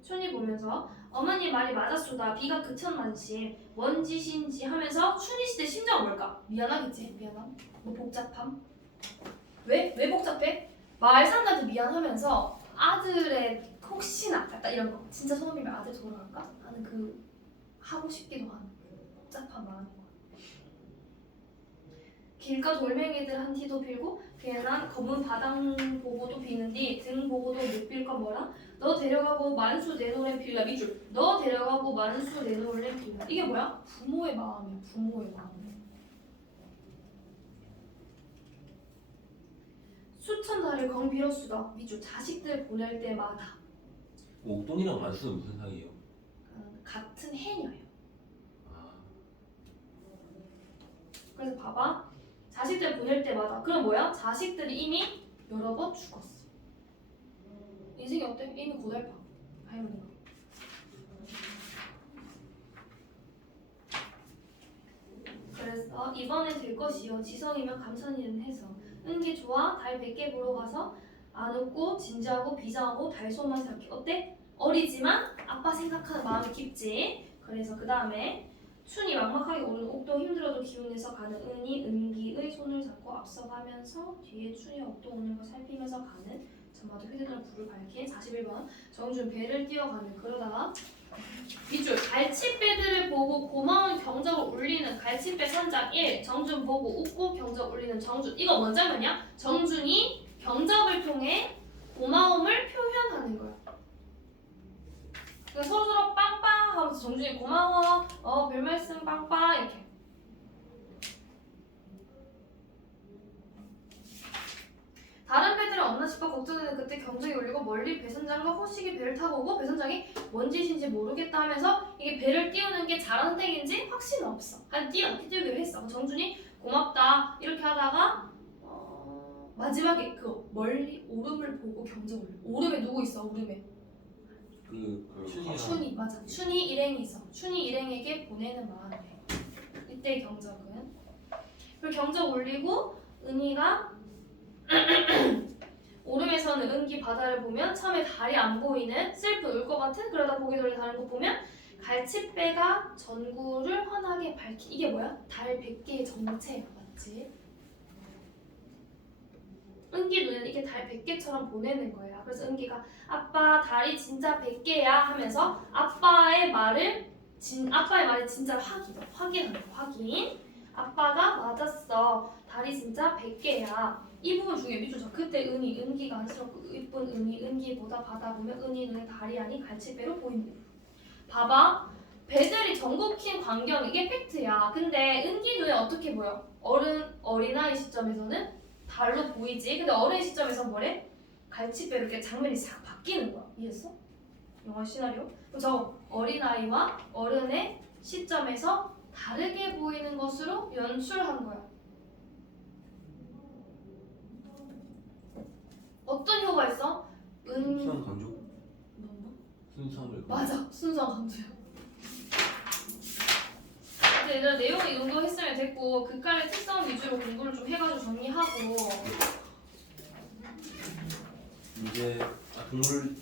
춘이 보면서 어머니 말이 맞았소다. 비가 그쳤만시 뭔 짓인지 하면서 춘이 씨의 심정은 뭘까? 미안하겠지? 미안함? 뭐 복잡함? 왜 복잡해? 말상가도 미안하면서 아들의 혹시나 약간 이런 거 진짜 소원이면 아들 돌아갈까? 하는 그 하고 싶기도 하는 복잡한 마음인 거야. 길가 돌멩이들 한 티도 빌고 괜한 검은 바닥 보고도 비는디 등 보고도 못 빌 건 뭐라? 너 데려가고 만수 내놓으래 빌라 미줄 너 데려가고 만수 내놓으래 빌라 이게 뭐야? 부모의 마음이야. 부모의 마음. 수천 달을 건 빌었수다. 미주 자식들 보낼 때마다 옥동이랑 만수는 무슨 사이예요? 같은 해녀예요. 아, 그래서 봐봐. 자식들 보낼 때마다 그럼 뭐야? 자식들이 이미 여러 번 죽었어. 인생이 어때? 이미 고달파. 할머니가. 그래서 이번엔 될 것이요. 지성이면 감선이는 해서 은기 좋아 달 100개 보러 가서 안 웃고 진지하고 비장하고 달솜만 생각해. 어때? 어리지만 아빠 생각하는 마음이 깊지. 그래서 그 다음에 춘이 막막하게 오르는 옥동 힘들어도 기운내서 가는 은이 은기의 손을 잡고 앞서가면서 뒤에 춘이 옥동 오는 걸 살피면서 가는 전마다 휴대전화 불을 밝힌 41번 정준 배를 뛰어가는 그러다가 밑줄 갈치배들을 보고 고마운 경적을 울리는 갈치배 선장 1 정준 보고 웃고 경적 울리는 정준 이거 뭔 장면이야? 정준이 경적을 통해 고마움을 표현하는 거야. 그러니까 서로서로 빵빵 하면서 정준이 고마워 별말씀 빵빵 이렇게 다른 배들은 없나 싶어 걱정되는 그때 경적이 울리고 멀리 배선장과 호식이 배를 타고 오고 배선장이 뭔 짓인지 모르겠다 하면서 이게 배를 띄우는 게 잘한 선택인지 확신은 없어. 한 띄우기로 했어. 정준이 고맙다 이렇게 하다가 마지막에 그 멀리 오름을 보고 경적 올려. 오름에 누구 있어? 오름에 춘이랑 춘이 맞아. 춘이 일행이 있어. 춘이 일행에게 보내는 마음이래. 이때 경적은 그리고 경적 올리고 은희가 오름에서는 은기 바다를 보면 처음에 달이 안 보이는 슬픈 울 것 같은 그러다 고개 돌려 다른 곳 보면 갈치배가 전구를 환하게 밝힌 이게 뭐야? 달 100개의 정체 맞지? 은기 눈에는 이게 달 100개처럼 보내는 거야. 그래서 은기가 아빠 달이 진짜 100개야 하면서 아빠의 말이 진짜 확인하는 거 확인. 아빠가 맞았어. 달이 진짜 100개야. 이 부분 중에 미주죠. 그때 은기가 안쓰럽고 이쁜 은기보다 바다 보면 은희 눈에 달이 아닌 갈치배로 보인대. 봐봐. 배들이 전국힌 광경 이게 팩트야. 근데 은기 눈에 어떻게 보여? 어린아이 시점에서는 달로 보이지. 근데 어른 시점에서는 뭐래? 갈치배로 이렇게 장면이 싹 바뀌는 거야. 이해했어? 영화 시나리오? 그래서 어린아이와 어른의 시점에서 다르게 보이는 것으로 연출한 거야. 어떤 효가 있어? 순수한 강조? 뭐? 순수함을 맞아. 순수한 강조야. 근데 얘들아 내용이 이 정도 했으면 됐고 극간의 특성 위주로 공부를 좀 해가지고 정리하고 이제 동물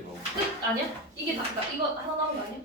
이거 끝 아니야? 이게 다 이거 하나 남은 거 아니야?